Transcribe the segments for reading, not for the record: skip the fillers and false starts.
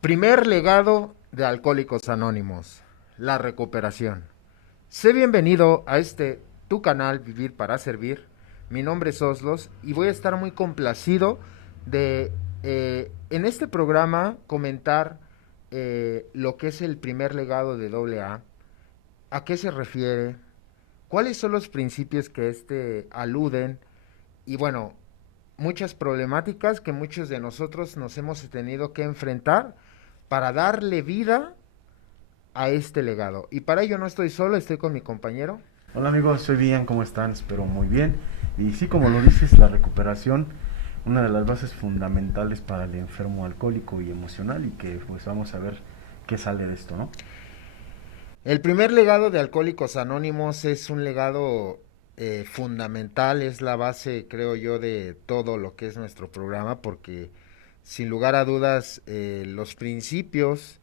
Primer legado de Alcohólicos Anónimos, la recuperación. Sé bienvenido a tu canal Vivir para Servir. Mi nombre es Oslos y voy a estar muy complacido de en este programa comentar lo que es el primer legado de a qué se refiere, cuáles son los principios que aluden y bueno, muchas problemáticas que muchos de nosotros nos hemos tenido que enfrentar para darle vida a este legado. Y para ello no estoy solo, estoy con mi compañero. Hola amigos, soy bien, ¿cómo están? Espero muy bien. Y sí, como lo dices, la recuperación, una de las bases fundamentales para el enfermo alcohólico y emocional y que pues vamos a ver qué sale de esto, ¿no? El primer legado de Alcohólicos Anónimos es un legado fundamental, es la base, creo yo, de todo lo que es nuestro programa, porque sin lugar a dudas los principios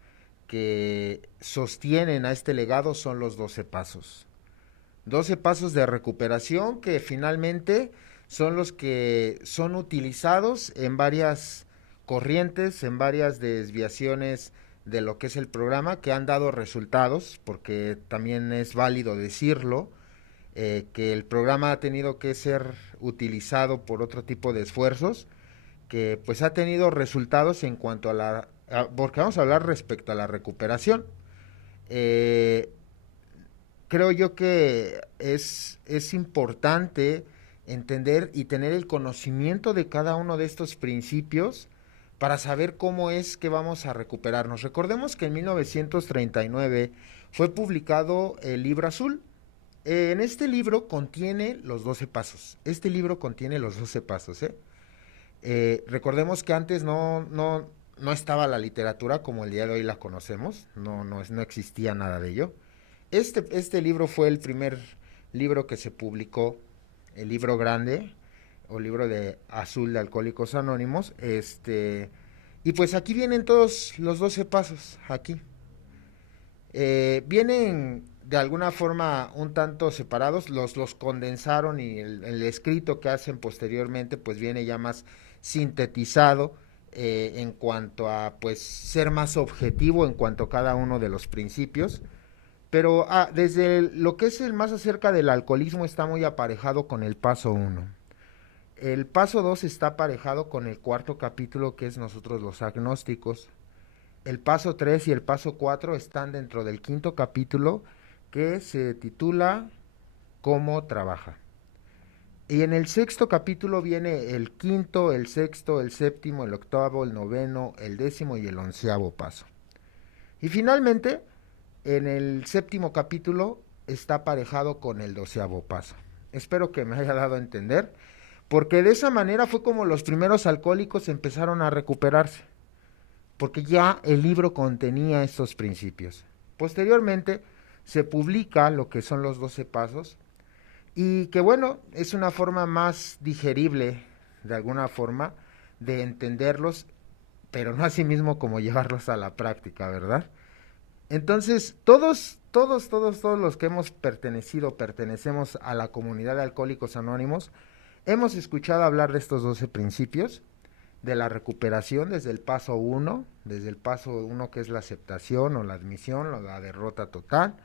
que sostienen a este legado son los 12 pasos. 12 pasos de recuperación que finalmente son los que son utilizados en varias corrientes, en varias desviaciones de lo que es el programa, que han dado resultados, porque también es válido decirlo, que el programa ha tenido que ser utilizado por otro tipo de esfuerzos, que pues ha tenido resultados en cuanto porque vamos a hablar respecto a la recuperación. Eh, Creo yo que es importante entender y tener el conocimiento de cada uno de estos principios para saber cómo es que vamos a recuperarnos. Recordemos que en 1939 fue publicado el libro azul. En este libro contiene los 12 pasos. Este libro contiene los 12 pasos. Recordemos que antes no estaba la literatura como el día de hoy la conocemos. No existía nada de ello. Este libro fue el primer libro que se publicó, el libro grande, o libro de azul de Alcohólicos Anónimos. Y pues aquí vienen todos los 12 pasos, aquí. Vienen de alguna forma un tanto separados, los condensaron y el escrito que hacen posteriormente pues viene ya más sintetizado en cuanto a pues ser más objetivo en cuanto a cada uno de los principios. Pero desde lo que es el más acerca del alcoholismo está muy aparejado con el paso uno. El paso 2 está aparejado con el cuarto capítulo que es nosotros los agnósticos. El paso 3 y el paso 4 están dentro del quinto capítulo que se titula ¿Cómo trabaja? Y en el sexto capítulo viene el quinto, el sexto, el séptimo, el octavo, el noveno, el décimo y el onceavo paso. Y finalmente, en el séptimo capítulo está aparejado con el doceavo paso. Espero que me haya dado a entender, porque de esa manera fue como los primeros alcohólicos empezaron a recuperarse, porque ya el libro contenía estos principios. Posteriormente se publica lo que son los 12 pasos y que bueno, es una forma más digerible, de alguna forma, de entenderlos, pero no así mismo como llevarlos a la práctica, ¿verdad? Entonces, todos los que hemos pertenecemos a la comunidad de Alcohólicos Anónimos, hemos escuchado hablar de estos 12 principios, de la recuperación desde el paso uno, desde el paso uno que es la aceptación o la admisión o la derrota total,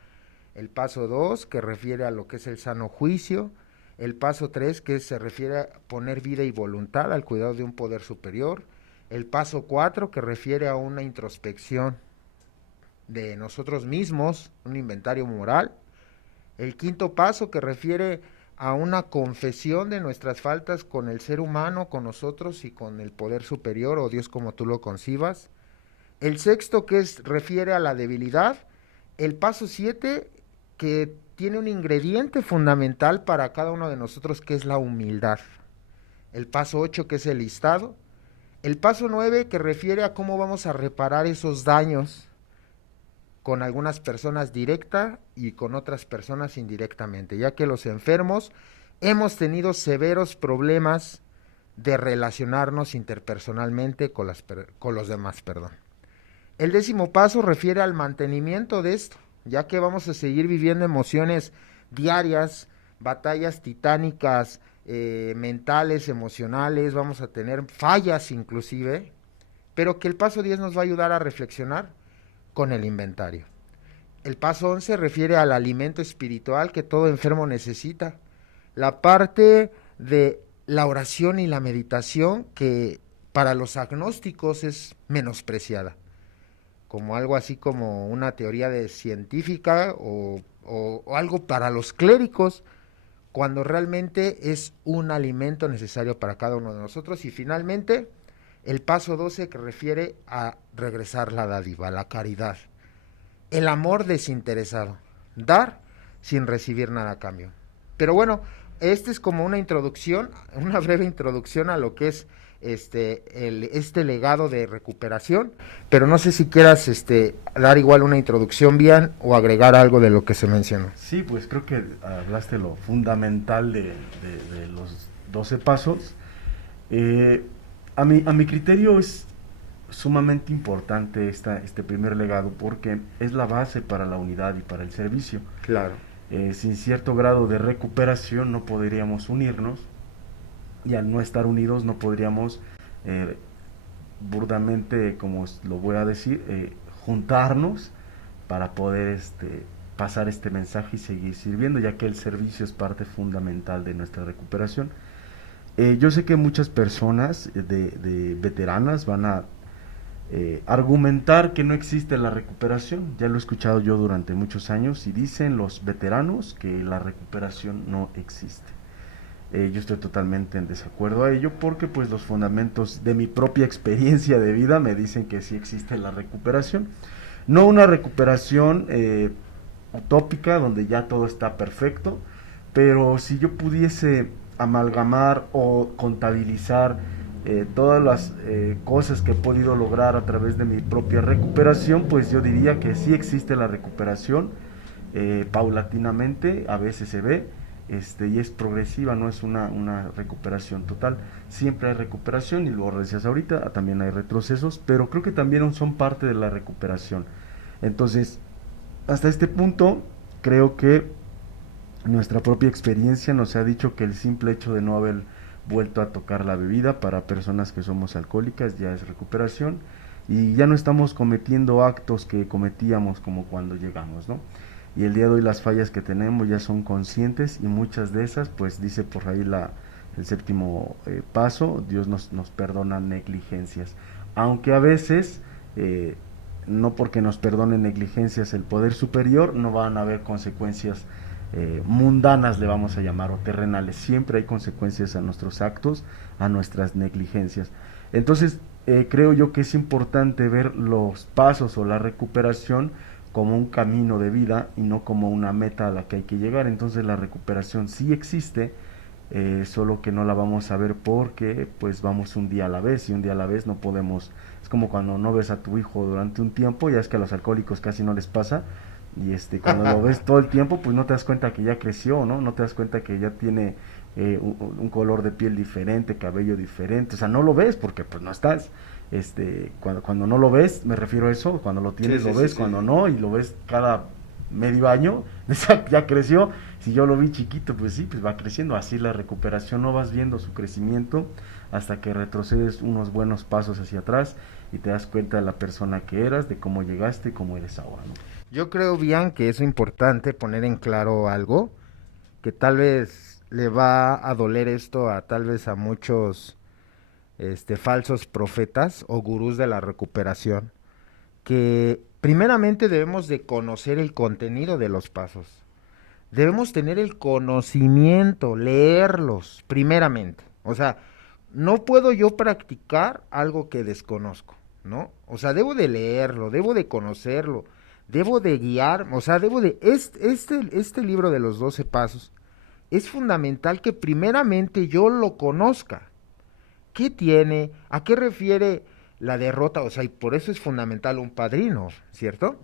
el paso 2 que refiere a lo que es el sano juicio, el paso 3 que se refiere a poner vida y voluntad al cuidado de un poder superior, el paso 4 que refiere a una introspección de nosotros mismos, un inventario moral. El quinto paso que refiere a una confesión de nuestras faltas con el ser humano, con nosotros y con el poder superior o Dios como tú lo concibas. El sexto refiere a la debilidad. El paso 7 que tiene un ingrediente fundamental para cada uno de nosotros que es la humildad. El paso 8 que es el listado. El paso 9 que refiere a cómo vamos a reparar esos daños con algunas personas directa y con otras personas indirectamente, ya que los enfermos hemos tenido severos problemas de relacionarnos interpersonalmente con los demás. Perdón. El décimo paso refiere al mantenimiento de esto, ya que vamos a seguir viviendo emociones diarias, batallas titánicas, mentales, emocionales, vamos a tener fallas inclusive, pero que el paso 10 nos va a ayudar a reflexionar con el inventario. El paso 11 refiere al alimento espiritual que todo enfermo necesita. La parte de la oración y la meditación que para los agnósticos es menospreciada, como algo así como una teoría de científica o algo para los clérigos, cuando realmente es un alimento necesario para cada uno de nosotros. Y finalmente, el paso 12 que refiere a regresar la dádiva, la caridad, el amor desinteresado, dar sin recibir nada a cambio. Pero bueno, este es como una introducción, una breve introducción a lo que es este legado de recuperación, pero no sé si quieras dar igual una introducción bien o agregar algo de lo que se mencionó. Sí, pues creo que hablaste lo fundamental de los 12 pasos. A mi criterio es sumamente importante este primer legado porque es la base para la unidad y para el servicio. Claro. Sin cierto grado de recuperación no podríamos unirnos, y al no estar unidos no podríamos burdamente, como lo voy a decir, juntarnos para poder pasar este mensaje y seguir sirviendo, ya que el servicio es parte fundamental de nuestra recuperación. Yo sé que muchas personas de veteranas van a argumentar que no existe la recuperación. Ya lo he escuchado yo durante muchos años y dicen los veteranos que la recuperación no existe. Yo estoy totalmente en desacuerdo a ello porque pues los fundamentos de mi propia experiencia de vida me dicen que sí existe la recuperación. No una recuperación utópica donde ya todo está perfecto, pero si yo pudiese amalgamar o contabilizar todas las cosas que he podido lograr a través de mi propia recuperación, pues yo diría que sí existe la recuperación, paulatinamente, a veces se ve, y es progresiva, no es una recuperación total. Siempre hay recuperación y lo decías ahorita, también hay retrocesos, pero creo que también son parte de la recuperación. Entonces, hasta este punto, creo que nuestra propia experiencia nos ha dicho que el simple hecho de no haber vuelto a tocar la bebida para personas que somos alcohólicas ya es recuperación, y ya no estamos cometiendo actos que cometíamos como cuando llegamos, ¿no? Y el día de hoy las fallas que tenemos ya son conscientes, y muchas de esas, pues dice por ahí el séptimo paso, Dios nos perdona negligencias, aunque a veces no porque nos perdone negligencias el poder superior no van a haber consecuencias mundanas, le vamos a llamar, o terrenales. Siempre hay consecuencias a nuestros actos, a nuestras negligencias. Entonces creo yo que es importante ver los pasos o la recuperación como un camino de vida y no como una meta a la que hay que llegar. Entonces la recuperación sí existe, solo que no la vamos a ver porque pues vamos un día a la vez, y un día a la vez no podemos. Es como cuando no ves a tu hijo durante un tiempo, ya es que a los alcohólicos casi no les pasa, y cuando lo ves todo el tiempo pues no te das cuenta que ya creció, no te das cuenta que ya tiene un color de piel diferente, cabello diferente, o sea, no lo ves porque pues no estás. Cuando no lo ves, me refiero a eso, cuando lo tienes, sí, lo ves, sí, cuando sí, no, y lo ves cada medio año, ya creció. Si yo lo vi chiquito, pues sí, pues va creciendo. Así la recuperación, no vas viendo su crecimiento hasta que retrocedes unos buenos pasos hacia atrás y te das cuenta de la persona que eras, de cómo llegaste y cómo eres ahora, ¿no? Yo creo bien que es importante poner en claro algo que tal vez le va a doler esto a tal vez a muchos falsos profetas o gurús de la recuperación, que primeramente debemos de conocer el contenido de los pasos. Debemos tener el conocimiento, leerlos primeramente. O sea, no puedo yo practicar algo que desconozco, ¿no? O sea, debo de leerlo, debo de conocerlo, debo de guiar, o sea, debo de... Este libro de los 12 pasos es fundamental que primeramente yo lo conozca. ¿Qué tiene? ¿A qué refiere la derrota? O sea, y por eso es fundamental un padrino, ¿cierto?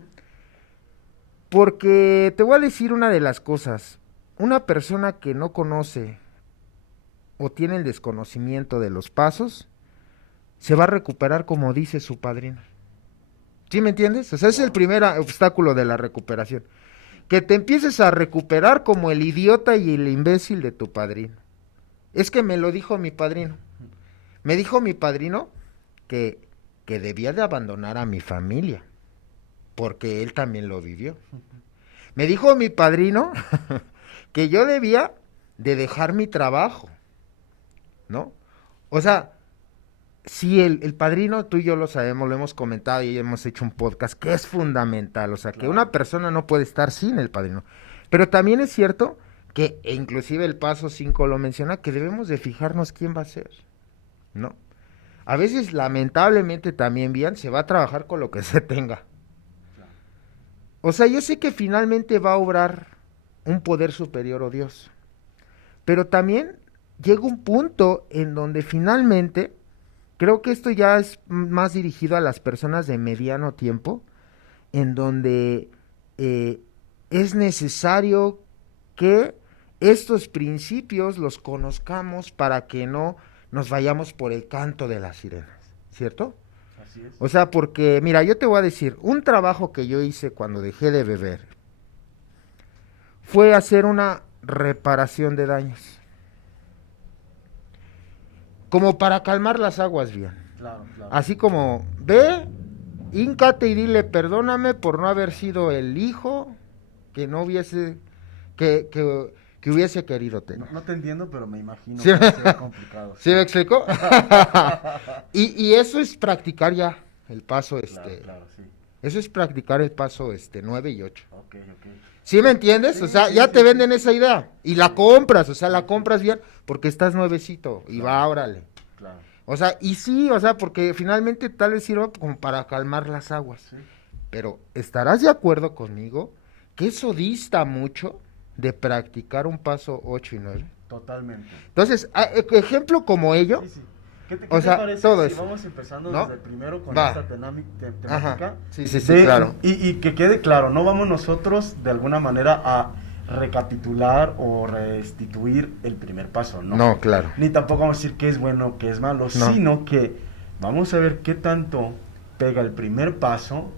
Porque te voy a decir una de las cosas. Una persona que no conoce o tiene el desconocimiento de los pasos, se va a recuperar como dice su padrino. ¿Sí me entiendes? O sea, ese es el primer obstáculo de la recuperación. Que te empieces a recuperar como el idiota y el imbécil de tu padrino. Es que me lo dijo mi padrino. Me dijo mi padrino que que debía de abandonar a mi familia, porque él también lo vivió. Me dijo mi padrino que yo debía de dejar mi trabajo, ¿no? O sea, sí, el padrino, tú y yo lo sabemos, lo hemos comentado y hemos hecho un podcast que es fundamental, o sea, que una persona no puede estar sin el padrino. Pero también es cierto que, e inclusive el paso 5 lo menciona, que debemos de fijarnos quién va a ser, ¿no? A veces, lamentablemente, también bien, se va a trabajar con lo que se tenga. O sea, yo sé que finalmente va a obrar un poder superior o Dios, pero también llega un punto en donde finalmente, creo que esto ya es más dirigido a las personas de mediano tiempo, en donde eh, es necesario que estos principios los conozcamos para que no nos vayamos por el canto de las sirenas, ¿cierto? Así es. O sea, porque, mira, yo te voy a decir, un trabajo que yo hice cuando dejé de beber fue hacer una reparación de daños, como para calmar las aguas bien. Claro, claro. Así como, ve, híncate y dile, perdóname por no haber sido el hijo que no hubiese, que hubiese querido tener. No te entiendo, pero me imagino ¿Sí? que va a ser complicado. ¿Sí me explico? y eso es practicar ya el paso, Claro, sí. eso es practicar el paso 9 y 8. Ok. ¿Sí me entiendes? Sí, O sea, sí, ya sí, te sí. venden esa idea y la compras, o sea, la compras bien porque estás nuevecito y va, Claro. órale. Claro. O sea, y sí, o sea, porque finalmente tal vez sirva como para calmar las aguas. Sí. Pero estarás de acuerdo conmigo que eso dista mucho de practicar un paso 8 y 9. Totalmente. Entonces, ejemplo como ello, Sí. ¿Qué O te sea, parece todo si eso, vamos empezando ¿no? desde el primero con Va. esta temática? Ajá. Sí, De- claro. Y que quede claro, no vamos nosotros de alguna manera a recapitular o restituir el primer paso, ¿no? No, claro. Ni tampoco vamos a decir qué es bueno, qué es malo, No. sino que vamos a ver qué tanto pega el primer paso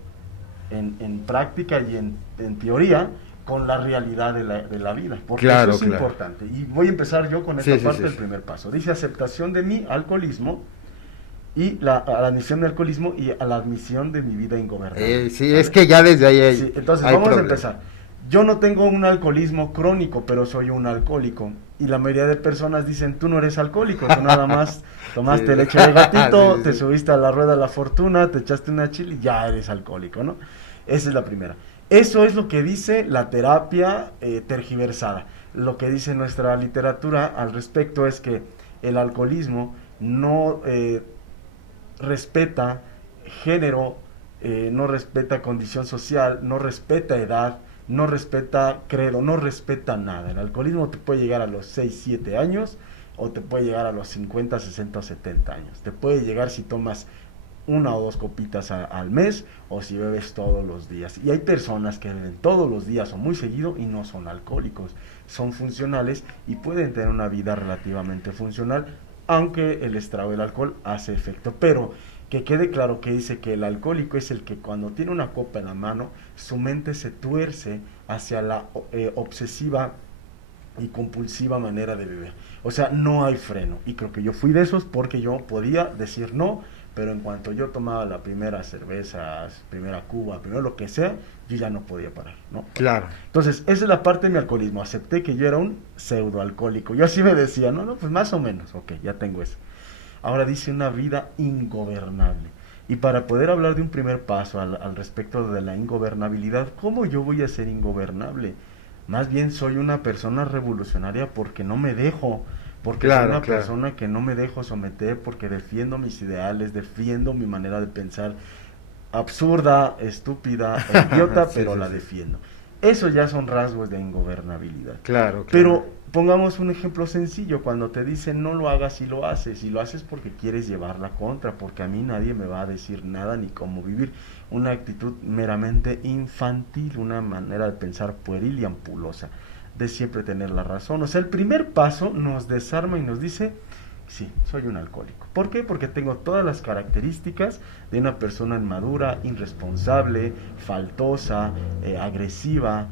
en práctica y en teoría con la realidad de la vida, porque Claro, eso es claro. importante. Y voy a empezar yo con esta Sí, sí, parte sí, del sí. primer paso. Dice aceptación de mi alcoholismo y a la admisión de alcoholismo y a la admisión de mi vida ingobernable. Sí, ¿Vale? es que ya desde ahí hay, Sí, entonces hay vamos problema. a empezar. Yo no tengo un alcoholismo crónico, pero soy un alcohólico. Y la mayoría de personas dicen, tú no eres alcohólico, tú nada más tomaste Sí. leche de gatito, Sí, sí, te sí. subiste a la rueda de la fortuna, te echaste una chile y ya eres alcohólico, ¿no? Esa es la primera. Eso es lo que dice la terapia tergiversada. Lo que dice nuestra literatura al respecto es que el alcoholismo no respeta género, no respeta condición social, no respeta edad, no respeta credo, no respeta nada. El alcoholismo te puede llegar a los 6, 7 años o te puede llegar a los 50, 60 o 70 años. Te puede llegar si tomas una o dos copitas al mes o si bebes todos los días. Y hay personas que beben todos los días o muy seguido y no son alcohólicos, son funcionales y pueden tener una vida relativamente funcional, aunque el estrago del alcohol hace efecto. Pero que quede claro que dice que el alcohólico es el que cuando tiene una copa en la mano, su mente se tuerce hacia la obsesiva y compulsiva manera de beber. O sea, no hay freno. Y creo que yo fui de esos porque yo podía decir no, pero en cuanto yo tomaba la primera cerveza, primera cuba, primero lo que sea, yo ya no podía parar, ¿no? Claro. Entonces, esa es la parte de mi alcoholismo. Acepté que yo era un pseudoalcohólico. Yo así me decía, no, pues más o menos, ok, ya tengo eso. Ahora dice una vida ingobernable. Y para poder hablar de un primer paso al respecto de la ingobernabilidad, ¿cómo yo voy a ser ingobernable? Más bien soy una persona revolucionaria porque no me dejo, porque soy una persona que no me dejo someter, porque defiendo mis ideales, defiendo mi manera de pensar absurda, estúpida, idiota, Sí, pero sí, la sí. defiendo. Eso ya son rasgos de ingobernabilidad. Claro. Pero pongamos un ejemplo sencillo, cuando te dicen no lo hagas y lo haces porque quieres llevar la contra, porque a mí nadie me va a decir nada ni cómo vivir. Una actitud meramente infantil, una manera de pensar pueril y ampulosa, de siempre tener la razón. O sea, el primer paso nos desarma y nos dice, sí, soy un alcohólico. ¿Por qué? Porque tengo todas las características de una persona inmadura, irresponsable, faltosa, agresiva,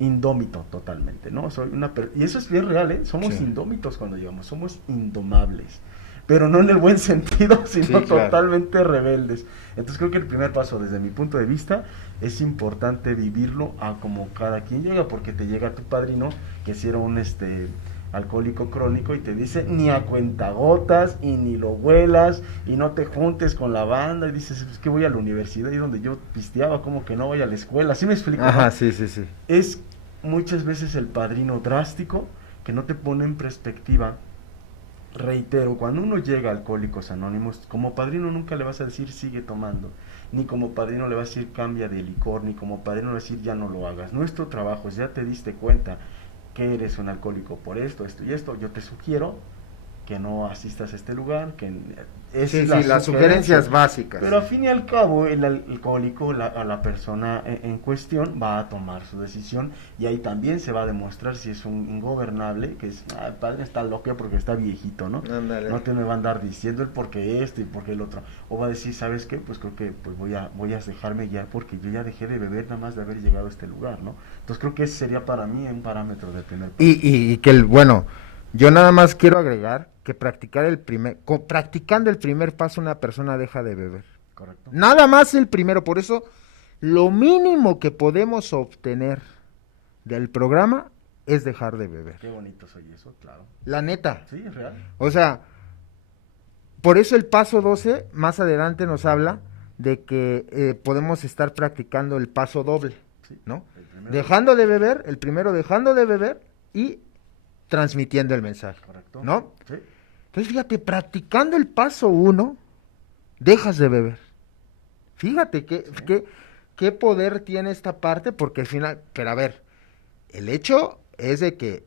indómito totalmente, ¿no? Soy y eso es bien real, ¿eh? Somos indómitos cuando llegamos, somos indomables. pero no en el buen sentido, sino Sí, claro. totalmente rebeldes. Entonces creo que el primer paso, desde mi punto de vista, es importante vivirlo a como cada quien llega, porque te llega tu padrino, que si era un alcohólico crónico, y te dice ni a cuentagotas y ni lo huelas y no te juntes con la banda, y dices, es que voy a la universidad y donde yo pisteaba, como que no voy a la escuela. ¿Sí me explico? Ajá, ¿no? sí, sí, sí. Es muchas veces el padrino drástico que no te pone en perspectiva. Reitero, cuando uno llega a Alcohólicos Anónimos, como padrino nunca le vas a decir sigue tomando, ni como padrino le vas a decir cambia de licor, ni como padrino le vas a decir ya no lo hagas. Nuestro trabajo es, ya te diste cuenta que eres un alcohólico por esto, esto y esto, yo te sugiero que no asistas a este lugar, que Sí, es sí, la las sugerencia. sugerencias básicas. Pero al fin y al cabo, el alcohólico, a la persona en cuestión, va a tomar su decisión, y ahí también se va a demostrar si es un ingobernable, que es, el padre está loco porque está viejito, ¿no? Ándale. No te me va a andar diciendo el por qué esto y por qué el otro. O va a decir, ¿sabes qué? Pues creo que pues voy a dejarme guiar porque yo ya dejé de beber nada más de haber llegado a este lugar, ¿no? Entonces creo que ese sería para mí un parámetro de primer paso. Y que bueno, yo nada más quiero agregar que practicando el primer paso una persona deja de beber. Correcto. Nada más el primero, por eso lo mínimo que podemos obtener del programa es dejar de beber. Qué bonito soy eso, claro. La neta. Sí, es real. O sea, por eso el paso 12 más adelante nos habla de que podemos estar practicando el paso doble, Sí. ¿no? El primero. Dejando de beber, el primero dejando de beber y transmitiendo el mensaje, Correcto. ¿no? Sí. Entonces, fíjate, practicando el paso 1, dejas de beber. Fíjate qué poder tiene esta parte, porque al final, pero a ver, el hecho es de que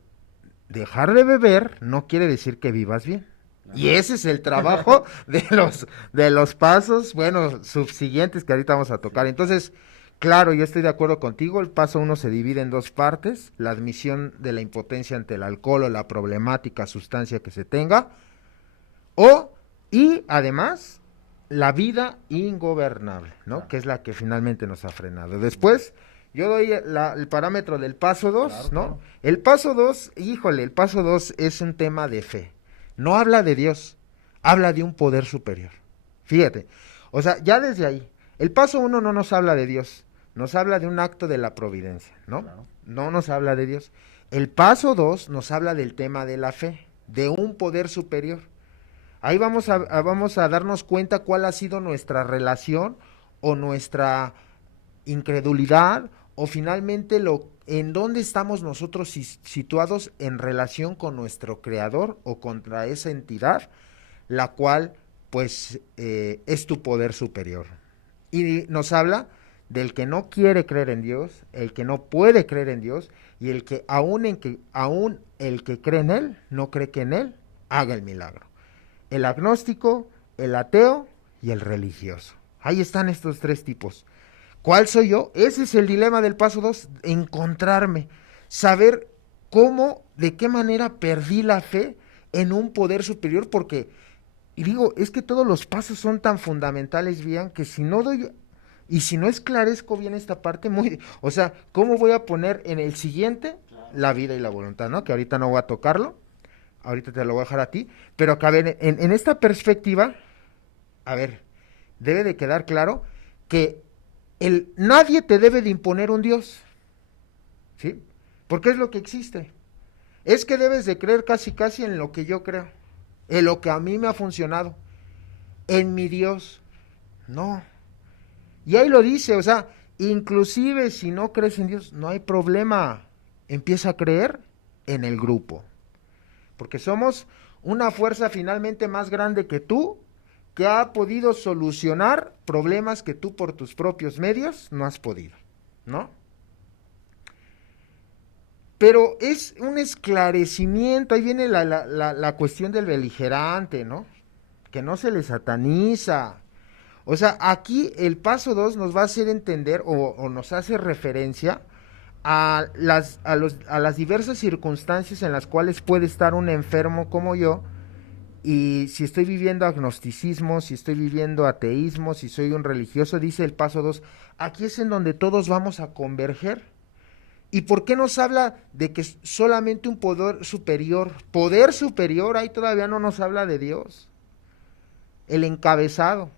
dejar de beber no quiere decir que vivas bien. Y ese es el trabajo de los pasos, bueno, subsiguientes que ahorita vamos a tocar. Entonces, claro, yo estoy de acuerdo contigo, el paso 1 se divide en dos partes, la admisión de la impotencia ante el alcohol o la problemática sustancia que se tenga, y además, la vida ingobernable, ¿no? Claro. Que es la que finalmente nos ha frenado. Después, yo doy el parámetro del paso 2, Claro, ¿no? claro. El paso 2, híjole, el paso 2 es un tema de fe. No habla de Dios, habla de un poder superior. Fíjate, o sea, ya desde ahí, el paso 1 no nos habla de Dios, nos habla de un acto de la providencia, ¿no? Claro. No nos habla de Dios. El paso 2 nos habla del tema de la fe, de un poder superior. Ahí vamos a darnos cuenta cuál ha sido nuestra relación o nuestra incredulidad o finalmente en dónde estamos nosotros situados en relación con nuestro creador o contra esa entidad, la cual pues es tu poder superior. Y nos habla del que no quiere creer en Dios, el que no puede creer en Dios y el que aún el que cree en él no cree que en él haga el milagro. El agnóstico, el ateo y el religioso. Ahí están estos tres tipos. ¿Cuál soy yo? Ese es el dilema del paso 2, encontrarme, saber cómo, de qué manera perdí la fe en un poder superior, porque, y digo, es que todos los pasos son tan fundamentales, bien, que si no doy, y si no esclarezco bien esta parte, o sea, ¿cómo voy a poner en el siguiente la vida y la voluntad, ¿no? Que ahorita no voy a tocarlo, ahorita te lo voy a dejar a ti, pero que a ver, en esta perspectiva, a ver, debe de quedar claro que nadie te debe de imponer un Dios, ¿sí? Porque es lo que existe. Es que debes de creer casi casi en lo que yo creo, en lo que a mí me ha funcionado, en mi Dios. No. Y ahí lo dice, o sea, inclusive si no crees en Dios, no hay problema. Empieza a creer en el grupo. Porque somos una fuerza finalmente más grande que tú, que ha podido solucionar problemas que tú por tus propios medios no has podido, ¿no? Pero es un esclarecimiento, ahí viene la cuestión del beligerante, ¿no? Que no se le sataniza. O sea, aquí el paso 2 nos va a hacer entender o nos hace referencia a las diversas circunstancias en las cuales puede estar un enfermo como yo, y si estoy viviendo agnosticismo, si estoy viviendo ateísmo, si soy un religioso, dice el paso 2, aquí es en donde todos vamos a converger. ¿Y por qué nos habla de que solamente un poder superior, ahí todavía no nos habla de Dios? el encabezado.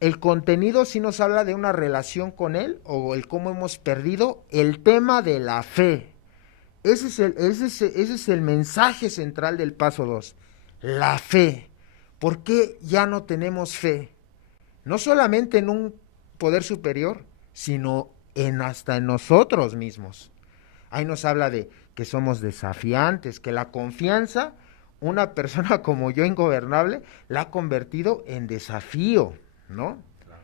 El contenido sí nos habla de una relación con Él o el cómo hemos perdido el tema de la fe. Ese es el mensaje central del paso 2. La fe. ¿Por qué ya no tenemos fe? No solamente en un poder superior, sino hasta en nosotros mismos. Ahí nos habla de que somos desafiantes, que la confianza, una persona como yo ingobernable, la ha convertido en desafío, ¿no? Claro.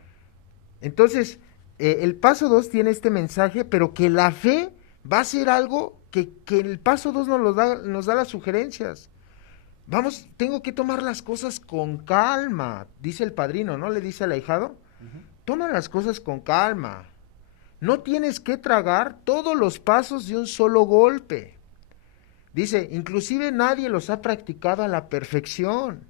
Entonces, el paso 2 tiene este mensaje, pero que la fe va a ser algo que el paso 2 nos da las sugerencias. Vamos, tengo que tomar las cosas con calma, dice el padrino, ¿no? Le dice al ahijado, toma las cosas con calma. No tienes que tragar todos los pasos de un solo golpe. Dice, inclusive nadie los ha practicado a la perfección.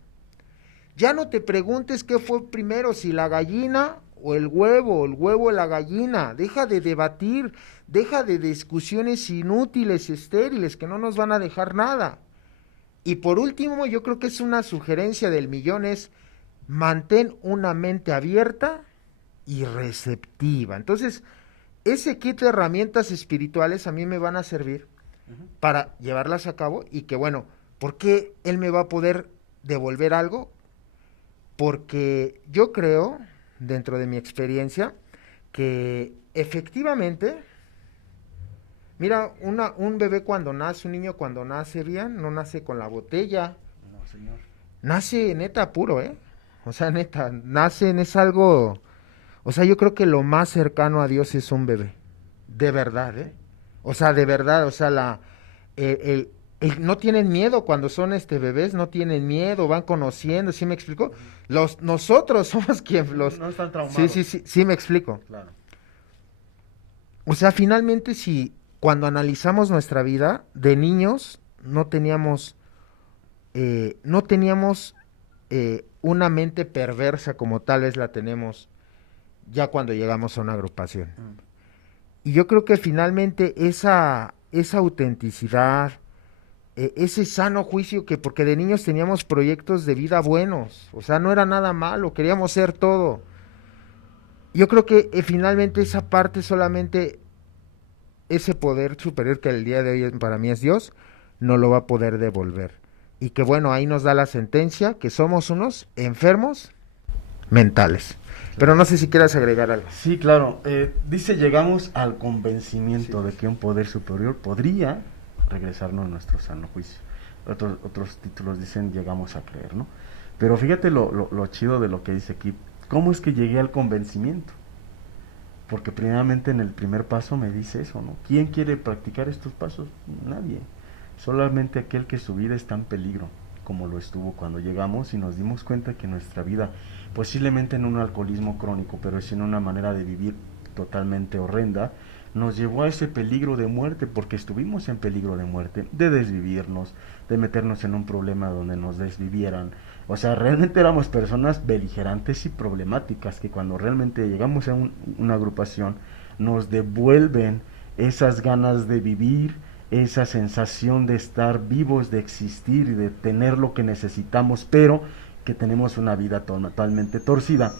Ya no te preguntes qué fue primero, si la gallina o el huevo o la gallina. Deja de debatir, deja de discusiones inútiles, estériles, que no nos van a dejar nada. Y por último, yo creo que es una sugerencia del millón, es mantén una mente abierta y receptiva. Entonces, ese kit de herramientas espirituales a mí me van a servir para llevarlas a cabo y que, bueno, ¿por qué él me va a poder devolver algo? Porque yo creo, dentro de mi experiencia, que efectivamente, mira, un bebé cuando nace, un niño cuando nace bien, no nace con la botella. No, señor. Nace neta puro, ¿eh? O sea, neta, nacen, es algo... O sea, yo creo que lo más cercano a Dios es un bebé. De verdad, ¿eh? O sea, de verdad, o sea, no tienen miedo cuando son bebés, no tienen miedo, van conociendo, ¿sí me explico? Nosotros somos quienes los... No están traumados. Sí me explico. Claro. O sea, finalmente si cuando analizamos nuestra vida, de niños no teníamos una mente perversa como tal vez la tenemos ya cuando llegamos a una agrupación. Y yo creo que finalmente esa autenticidad, ese sano juicio, porque de niños teníamos proyectos de vida buenos, o sea, no era nada malo, queríamos ser todo. Yo creo que finalmente esa parte solamente ese poder superior que el día de hoy para mí es Dios, no lo va a poder devolver. Y que bueno, ahí nos da la sentencia que somos unos enfermos mentales. Pero no sé si quieras agregar algo. Sí, claro. Dice, llegamos al convencimiento de que un poder superior podría regresarnos a nuestro sano juicio. Otros títulos dicen, llegamos a creer, ¿no? Pero fíjate lo chido de lo que dice aquí. ¿Cómo es que llegué al convencimiento? Porque primeramente en el primer paso me dice eso, ¿no? ¿Quién quiere practicar estos pasos? Nadie. Solamente aquel que su vida está en peligro, como lo estuvo cuando llegamos y nos dimos cuenta que nuestra vida, posiblemente en un alcoholismo crónico, pero es en una manera de vivir totalmente horrenda, nos llevó a ese peligro de muerte, porque estuvimos en peligro de muerte, de desvivirnos, de meternos en un problema donde nos desvivieran. O sea, realmente éramos personas beligerantes y problemáticas, que cuando realmente llegamos a una agrupación, nos devuelven esas ganas de vivir, esa sensación de estar vivos, de existir y de tener lo que necesitamos, pero que tenemos una vida totalmente torcida.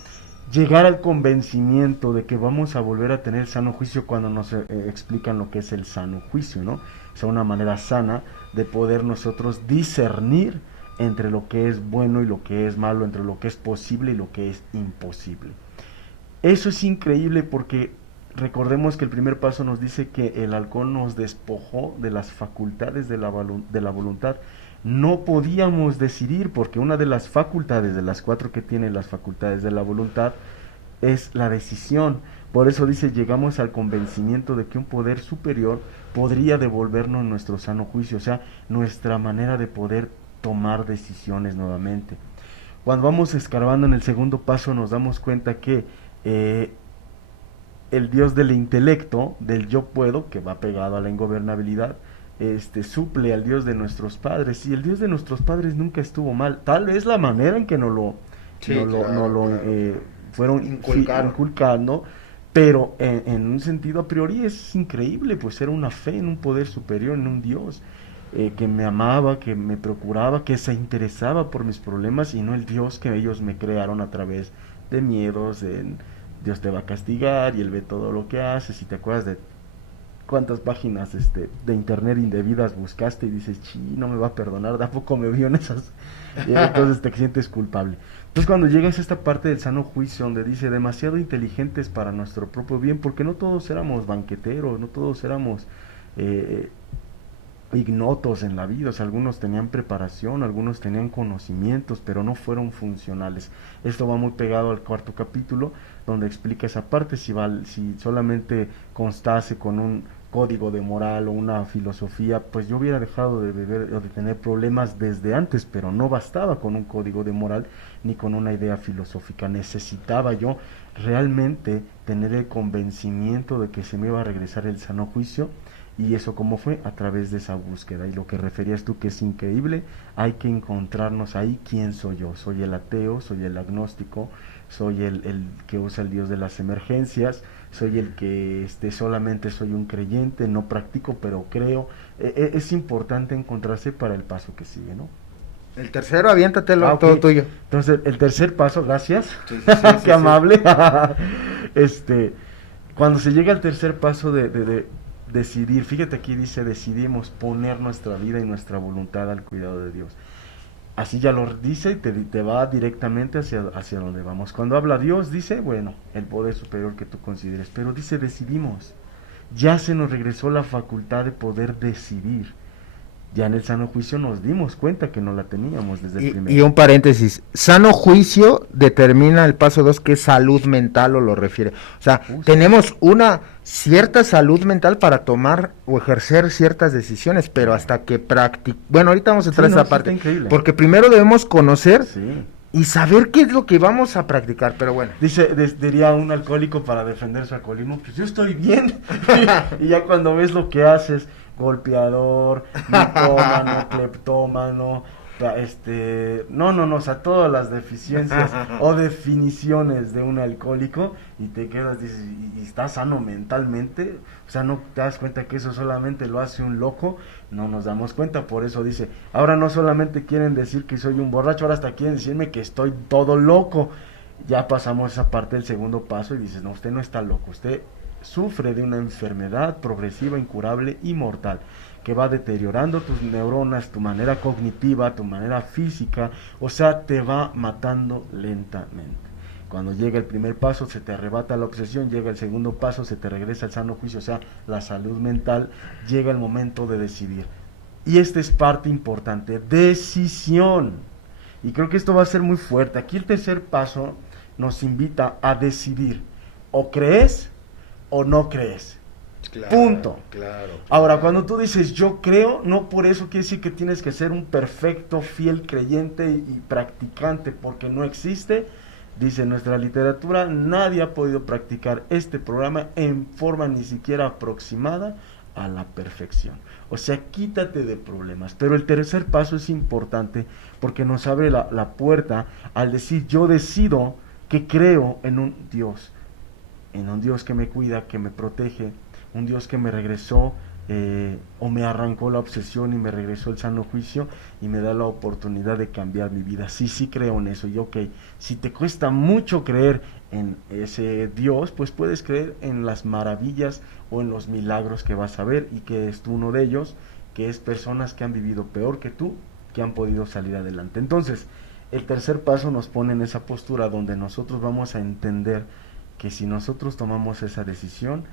Llegar al convencimiento de que vamos a volver a tener sano juicio cuando nos explican lo que es el sano juicio, ¿no? O sea, una manera sana de poder nosotros discernir entre lo que es bueno y lo que es malo, entre lo que es posible y lo que es imposible. Eso es increíble porque recordemos que el primer paso nos dice que el alcohol nos despojó de las facultades de la voluntad. No podíamos decidir porque una de las facultades, de las 4 que tienen las facultades de la voluntad, es la decisión. Por eso dice, llegamos al convencimiento de que un poder superior podría devolvernos nuestro sano juicio, o sea, nuestra manera de poder tomar decisiones nuevamente. Cuando vamos escarbando en el segundo paso nos damos cuenta que el Dios del intelecto, del yo puedo, que va pegado a la ingobernabilidad, suple al Dios de nuestros padres, y el Dios de nuestros padres nunca estuvo mal. Tal vez la manera en que fueron inculcando, pero en un sentido a priori es increíble, pues era una fe en un poder superior, en un Dios. que me amaba, que me procuraba, que se interesaba por mis problemas y no el Dios que ellos me crearon a través de miedos, de Dios te va a castigar y Él ve todo lo que haces y te acuerdas de cuántas páginas de internet indebidas buscaste y dices, chi, no me va a perdonar, tampoco me vio en esas. Y entonces te sientes culpable. Entonces cuando llegas a esta parte del sano juicio donde dice demasiado inteligentes para nuestro propio bien, porque no todos éramos banqueteros, no todos éramos eh, ignotos en la vida, o sea, algunos tenían preparación, algunos tenían conocimientos, pero no fueron funcionales. Esto va muy pegado al cuarto capítulo, donde explica esa parte, si solamente constase con un código de moral o una filosofía, pues yo hubiera dejado de beber o de tener problemas desde antes, pero no bastaba con un código de moral ni con una idea filosófica, necesitaba yo realmente tener el convencimiento de que se me iba a regresar el sano juicio. Y eso cómo fue a través de esa búsqueda. Y lo que referías tú que es increíble, hay que encontrarnos ahí quién soy yo. Soy el ateo, soy el agnóstico, soy el que usa el Dios de las emergencias, soy el que solamente soy un creyente, no practico pero creo. Es importante encontrarse para el paso que sigue, ¿no? El tercero, aviéntatelo, Ah, okay. todo tuyo. Entonces, el tercer paso, gracias. Sí, sí, sí, Qué amable. Cuando se llega al tercer paso de decidir, fíjate aquí dice, decidimos poner nuestra vida y nuestra voluntad al cuidado de Dios. Así ya lo dice y te va directamente hacia donde vamos. Cuando habla Dios dice, bueno, el poder superior que tú consideres, pero dice decidimos. Ya se nos regresó la facultad de poder decidir. Ya en el sano juicio nos dimos cuenta que no la teníamos desde el primer. Y un paréntesis, sano juicio determina el paso 2 que es salud mental o lo refiere. O sea, tenemos una cierta salud mental para tomar o ejercer ciertas decisiones, pero hasta que bueno, ahorita vamos a entrar a esa parte, porque primero debemos conocer y saber qué es lo que vamos a practicar, pero bueno. Diría un alcohólico para defender su alcoholismo, pues yo estoy bien, y ya cuando ves lo que haces, golpeador, mitómano, cleptómano, no, o sea, todas las deficiencias o definiciones de un alcohólico y te quedas, dices, y estás sano mentalmente, o sea, no te das cuenta que eso solamente lo hace un loco, no nos damos cuenta, por eso dice, ahora no solamente quieren decir que soy un borracho, ahora hasta quieren decirme que estoy todo loco, ya pasamos esa parte del segundo paso y dices, no, usted no está loco, usted sufre de una enfermedad progresiva, incurable y mortal, que va deteriorando tus neuronas, tu manera cognitiva, tu manera física, o sea, te va matando lentamente. Cuando llega el primer paso se te arrebata la obsesión, llega el segundo paso, se te regresa el sano juicio, o sea, la salud mental, llega el momento de decidir. Y esta es parte importante, decisión. Y creo que esto va a ser muy fuerte. Aquí el tercer paso nos invita a decidir, o crees o no crees. Claro, punto. Claro. Ahora, cuando tú dices yo creo, no por eso quiere decir que tienes que ser un perfecto, fiel creyente y practicante, porque no existe. Dice nuestra literatura, nadie ha podido practicar este programa en forma ni siquiera aproximada a la perfección. O sea, quítate de problemas. Pero el tercer paso es importante porque nos abre la puerta al decir yo decido que creo en un Dios que me cuida, que me protege, un Dios que me regresó o me arrancó la obsesión y me regresó el sano juicio y me da la oportunidad de cambiar mi vida. Sí creo en eso. Y ok, si te cuesta mucho creer en ese Dios, pues puedes creer en las maravillas o en los milagros que vas a ver, y que es uno de ellos, que es personas que han vivido peor que tú, que han podido salir adelante. Entonces, el tercer paso nos pone en esa postura donde nosotros vamos a entender que si nosotros tomamos esa decisión,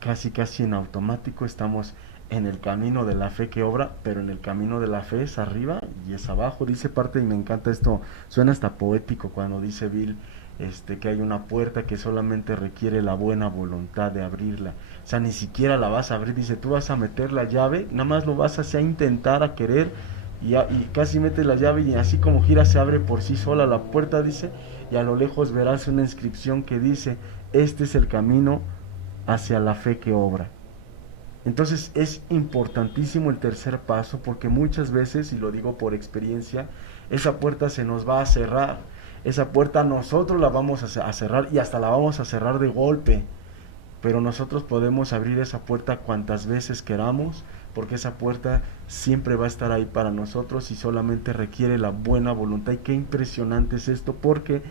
casi en automático estamos en el camino de la fe que obra, pero en el camino de la fe es arriba y es abajo. Dice parte, y me encanta esto, suena hasta poético cuando dice Bill que hay una puerta que solamente requiere la buena voluntad de abrirla. O sea, ni siquiera la vas a abrir, dice, tú vas a meter la llave, nada más lo vas a intentar, a querer, y casi metes la llave y así como gira se abre por sí sola la puerta, dice, y a lo lejos verás una inscripción que dice, este es el camino hacia la fe que obra. Entonces es importantísimo el tercer paso, porque muchas veces, y lo digo por experiencia, esa puerta se nos va a cerrar, esa puerta nosotros la vamos a cerrar, y hasta la vamos a cerrar de golpe, pero nosotros podemos abrir esa puerta cuantas veces queramos, porque esa puerta siempre va a estar ahí para nosotros y solamente requiere la buena voluntad. Y qué impresionante es esto, porque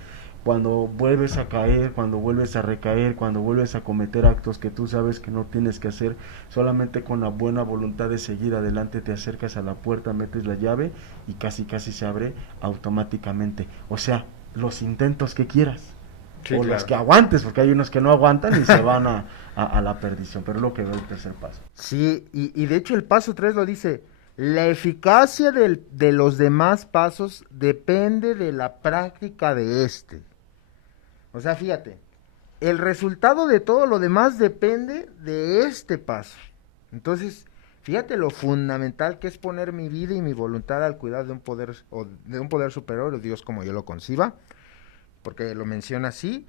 cuando vuelves a caer, cuando vuelves a recaer, cuando vuelves a cometer actos que tú sabes que no tienes que hacer, solamente con la buena voluntad de seguir adelante te acercas a la puerta, metes la llave y casi casi se abre automáticamente. O sea, los intentos que quieras. Sí, O claro. los que aguantes, porque hay unos que no aguantan y se van a la perdición. Pero es lo que veo el tercer paso. Sí, y de hecho el paso 3 lo dice, la eficacia de los demás pasos depende de la práctica de este. O sea, fíjate, el resultado de todo lo demás depende de este paso. Entonces, fíjate lo fundamental que es poner mi vida y mi voluntad al cuidado de un poder, o de un poder superior, o Dios como yo lo conciba, porque lo menciona así.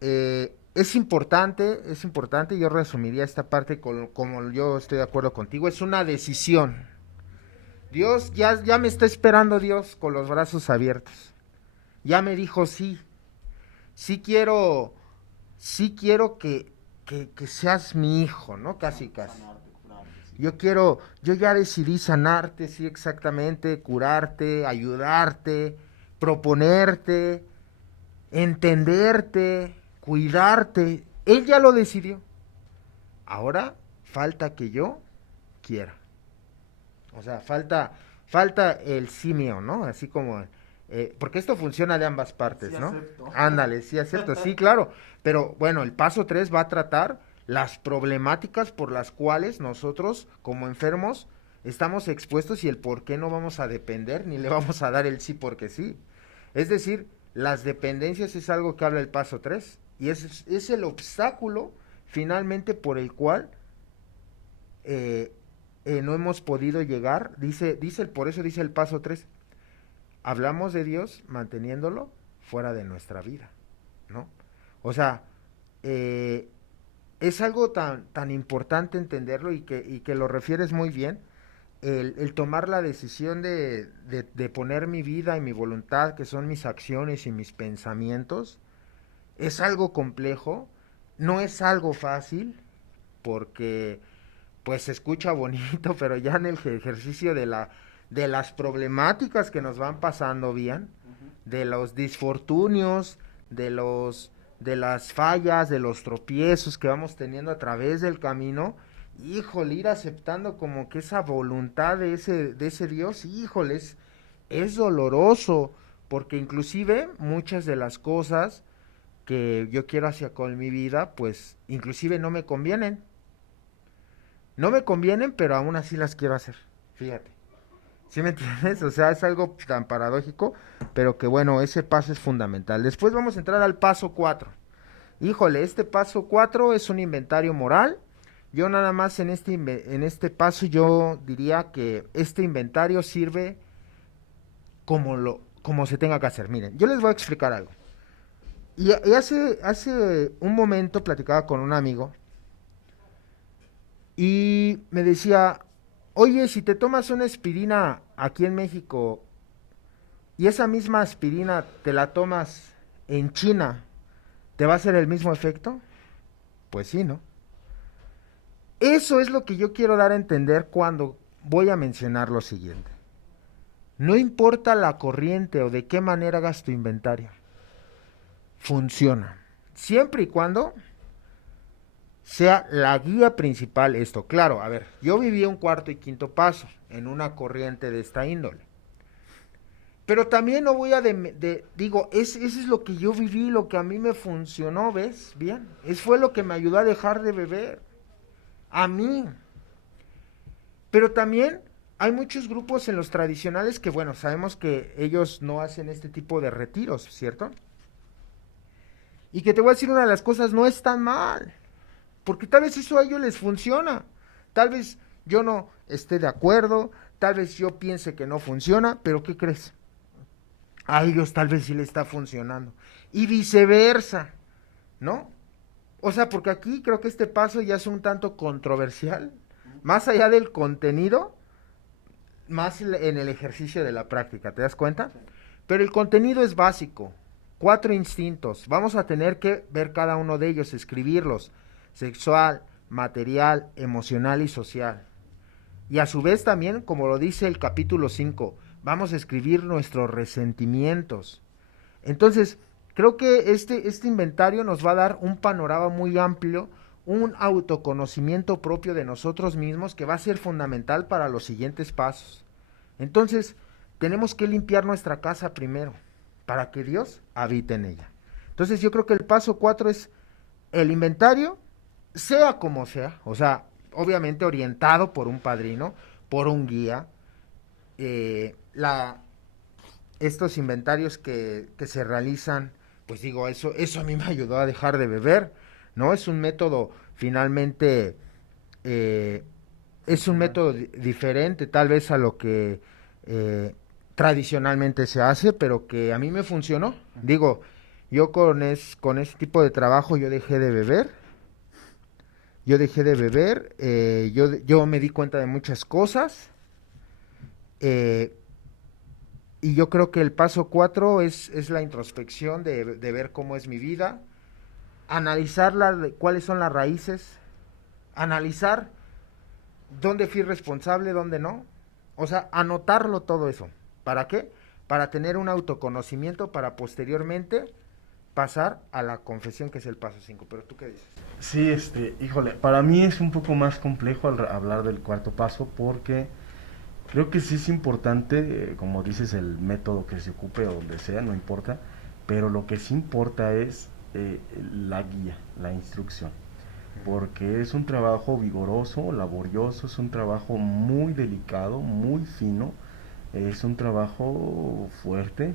Es importante, yo resumiría esta parte como yo estoy de acuerdo contigo, es una decisión. Dios ya me está esperando, Dios con los brazos abiertos. Ya me dijo sí, sí quiero, sí quiero que seas mi hijo, ¿no? Casi, casi. Yo ya decidí sanarte, sí, exactamente, curarte, ayudarte, proponerte, entenderte, cuidarte. Él ya lo decidió. Ahora falta que yo quiera. O sea, falta el simio, ¿no? Así como, porque esto funciona de ambas partes, Sí, ¿no? acepto. Ándale, sí acepto, sí, claro. Pero bueno, el paso 3 va a tratar las problemáticas por las cuales nosotros, como enfermos, estamos expuestos y el por qué no vamos a depender ni le vamos a dar el sí porque sí. Es decir, las dependencias es algo que habla el paso 3 y es el obstáculo finalmente por el cual no hemos podido llegar, por eso dice el paso 3, hablamos de Dios manteniéndolo fuera de nuestra vida, ¿no? O sea, eh, es algo tan importante entenderlo y que lo refieres muy bien, el tomar la decisión de poner mi vida y mi voluntad, que son mis acciones y mis pensamientos, es algo complejo, no es algo fácil, porque pues se escucha bonito, pero ya en el ejercicio de las problemáticas que nos van pasando bien, de los disfortunios, de las fallas, de los tropiezos que vamos teniendo a través del camino, híjole, ir aceptando como que esa voluntad de ese Dios, híjole, es doloroso, porque inclusive muchas de las cosas que yo quiero hacia con mi vida, pues inclusive no me convienen. No me convienen, pero aún así las quiero hacer. Fíjate. ¿Sí me entiendes? O sea, es algo tan paradójico, pero que bueno, ese paso es fundamental. Después vamos a entrar al paso 4. Híjole, este paso 4 es un inventario moral. Yo nada más en en este paso yo diría que este inventario sirve como se tenga que hacer. Miren, yo les voy a explicar algo. Y hace un momento platicaba con un amigo y me decía, oye, si te tomas una aspirina aquí en México y esa misma aspirina te la tomas en China, ¿te va a hacer el mismo efecto? Pues sí, ¿no? Eso es lo que yo quiero dar a entender cuando voy a mencionar lo siguiente. No importa la corriente o de qué manera hagas tu inventario, funciona. Siempre y cuando sea la guía principal esto. Claro, a ver, yo viví un cuarto y quinto paso en una corriente de esta índole. Pero también no voy a digo, eso es lo que yo viví, lo que a mí me funcionó, ¿ves? Bien, eso fue lo que me ayudó a dejar de beber. A mí. Pero también hay muchos grupos en los tradicionales que, bueno, sabemos que ellos no hacen este tipo de retiros, ¿cierto? Y que te voy a decir una de las cosas, no es tan mal. Porque tal vez eso a ellos les funciona. Tal vez yo no esté de acuerdo, tal vez yo piense que no funciona, pero ¿qué crees? A ellos tal vez sí le está funcionando. Y viceversa, ¿no? O sea, porque aquí creo que este paso ya es un tanto controversial, más allá del contenido, más en el ejercicio de la práctica, ¿te das cuenta? Pero el contenido es básico, 4 instintos, vamos a tener que ver cada uno de ellos, escribirlos, sexual, material, emocional y social. Y a su vez también, como lo dice el capítulo 5, vamos a escribir nuestros resentimientos. Entonces, creo que este inventario nos va a dar un panorama muy amplio, un autoconocimiento propio de nosotros mismos que va a ser fundamental para los siguientes pasos. Entonces, tenemos que limpiar nuestra casa primero, para que Dios habite en ella. Entonces, yo creo que el paso 4 es el inventario, sea como sea, o sea, obviamente orientado por un padrino, por un guía, la, estos inventarios que se realizan, pues digo, eso a mí me ayudó a dejar de beber, ¿no? Es un método finalmente, eh, es un método diferente tal vez a lo que tradicionalmente se hace, pero que a mí me funcionó. Digo, yo con ese tipo de trabajo yo dejé de beber, yo me di cuenta de muchas cosas, eh, y yo creo que el paso 4 es la introspección de ver cómo es mi vida, analizar cuáles son las raíces, analizar dónde fui responsable, dónde no. O sea, anotarlo todo eso. ¿Para qué? Para tener un autoconocimiento para posteriormente pasar a la confesión, que es el paso 5. Pero tú qué dices. Sí, híjole, para mí es un poco más complejo hablar del cuarto paso porque creo que sí es importante, como dices, el método que se ocupe o donde sea, no importa, pero lo que sí importa es la guía, la instrucción, porque es un trabajo vigoroso, laborioso, es un trabajo muy delicado, muy fino, es un trabajo fuerte,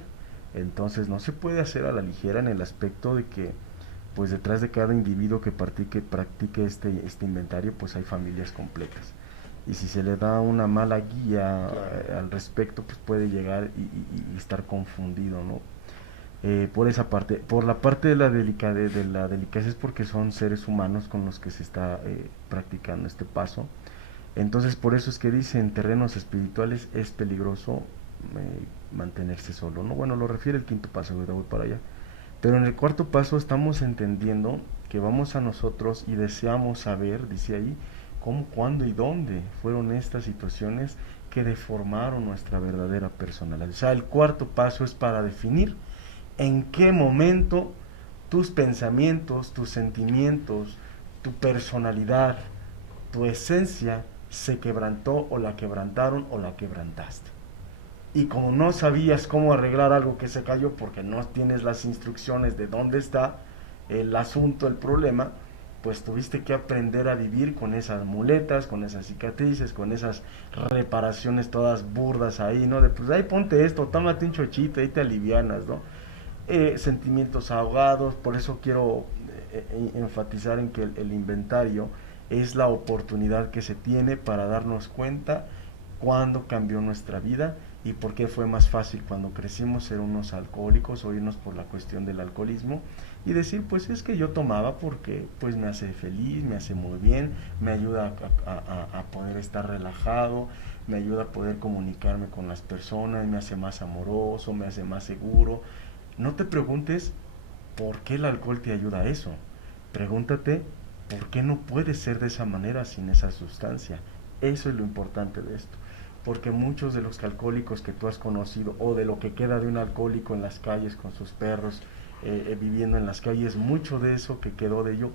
entonces no se puede hacer a la ligera en el aspecto de que pues detrás de cada individuo que practique este inventario pues hay familias completas y si se le da una mala guía Claro. al respecto pues puede llegar y estar confundido, ¿no? Por esa parte, por la parte de la delicadeza es porque son seres humanos con los que se está practicando este paso, entonces por eso es que dice en terrenos espirituales es peligroso mantenerse solo, ¿no? Bueno, lo refiere el quinto paso, ahorita voy para allá. Pero en el cuarto paso estamos entendiendo que vamos a nosotros y deseamos saber, dice ahí, cómo, cuándo y dónde fueron estas situaciones que deformaron nuestra verdadera personalidad. O sea, el cuarto paso es para definir en qué momento tus pensamientos, tus sentimientos, tu personalidad, tu esencia se quebrantó o la quebrantaron o la quebrantaste. Y como no sabías cómo arreglar algo que se cayó porque no tienes las instrucciones de dónde está el asunto, el problema, pues tuviste que aprender a vivir con esas muletas, con esas cicatrices, con esas reparaciones todas burdas ahí, ¿no? De pues ahí ponte esto, tómate un chochito, ahí te alivianas, ¿no? Sentimientos ahogados, por eso quiero enfatizar en que el inventario es la oportunidad que se tiene para darnos cuenta cuándo cambió nuestra vida y por qué fue más fácil cuando crecimos ser unos alcohólicos o irnos por la cuestión del alcoholismo y decir pues es que yo tomaba porque pues me hace feliz, me hace muy bien, me ayuda a poder estar relajado, me ayuda a poder comunicarme con las personas, me hace más amoroso, me hace más seguro. No te preguntes por qué el alcohol te ayuda a eso, pregúntate por qué no puedes ser de esa manera sin esa sustancia. Eso es lo importante de esto, porque muchos de los alcohólicos que tú has conocido o de lo que queda de un alcohólico en las calles con sus perros, viviendo en las calles, mucho de eso que quedó de ello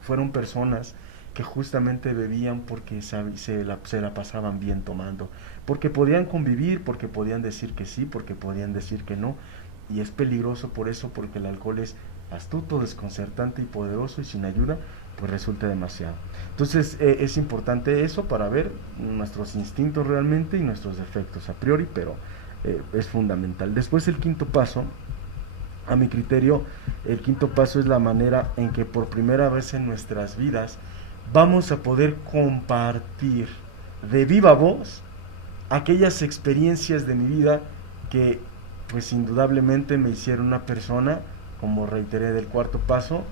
fueron personas que justamente bebían porque se la pasaban bien tomando, porque podían convivir, porque podían decir que sí, porque podían decir que no, y es peligroso por eso, porque el alcohol es astuto, desconcertante y poderoso y sin ayuda pues resulta demasiado. Entonces es importante eso para ver nuestros instintos realmente y nuestros defectos a priori, pero es fundamental. Después el quinto paso, a mi criterio, el quinto paso es la manera en que por primera vez en nuestras vidas vamos a poder compartir de viva voz aquellas experiencias de mi vida que pues indudablemente me hicieron una persona, como reiteré del cuarto paso,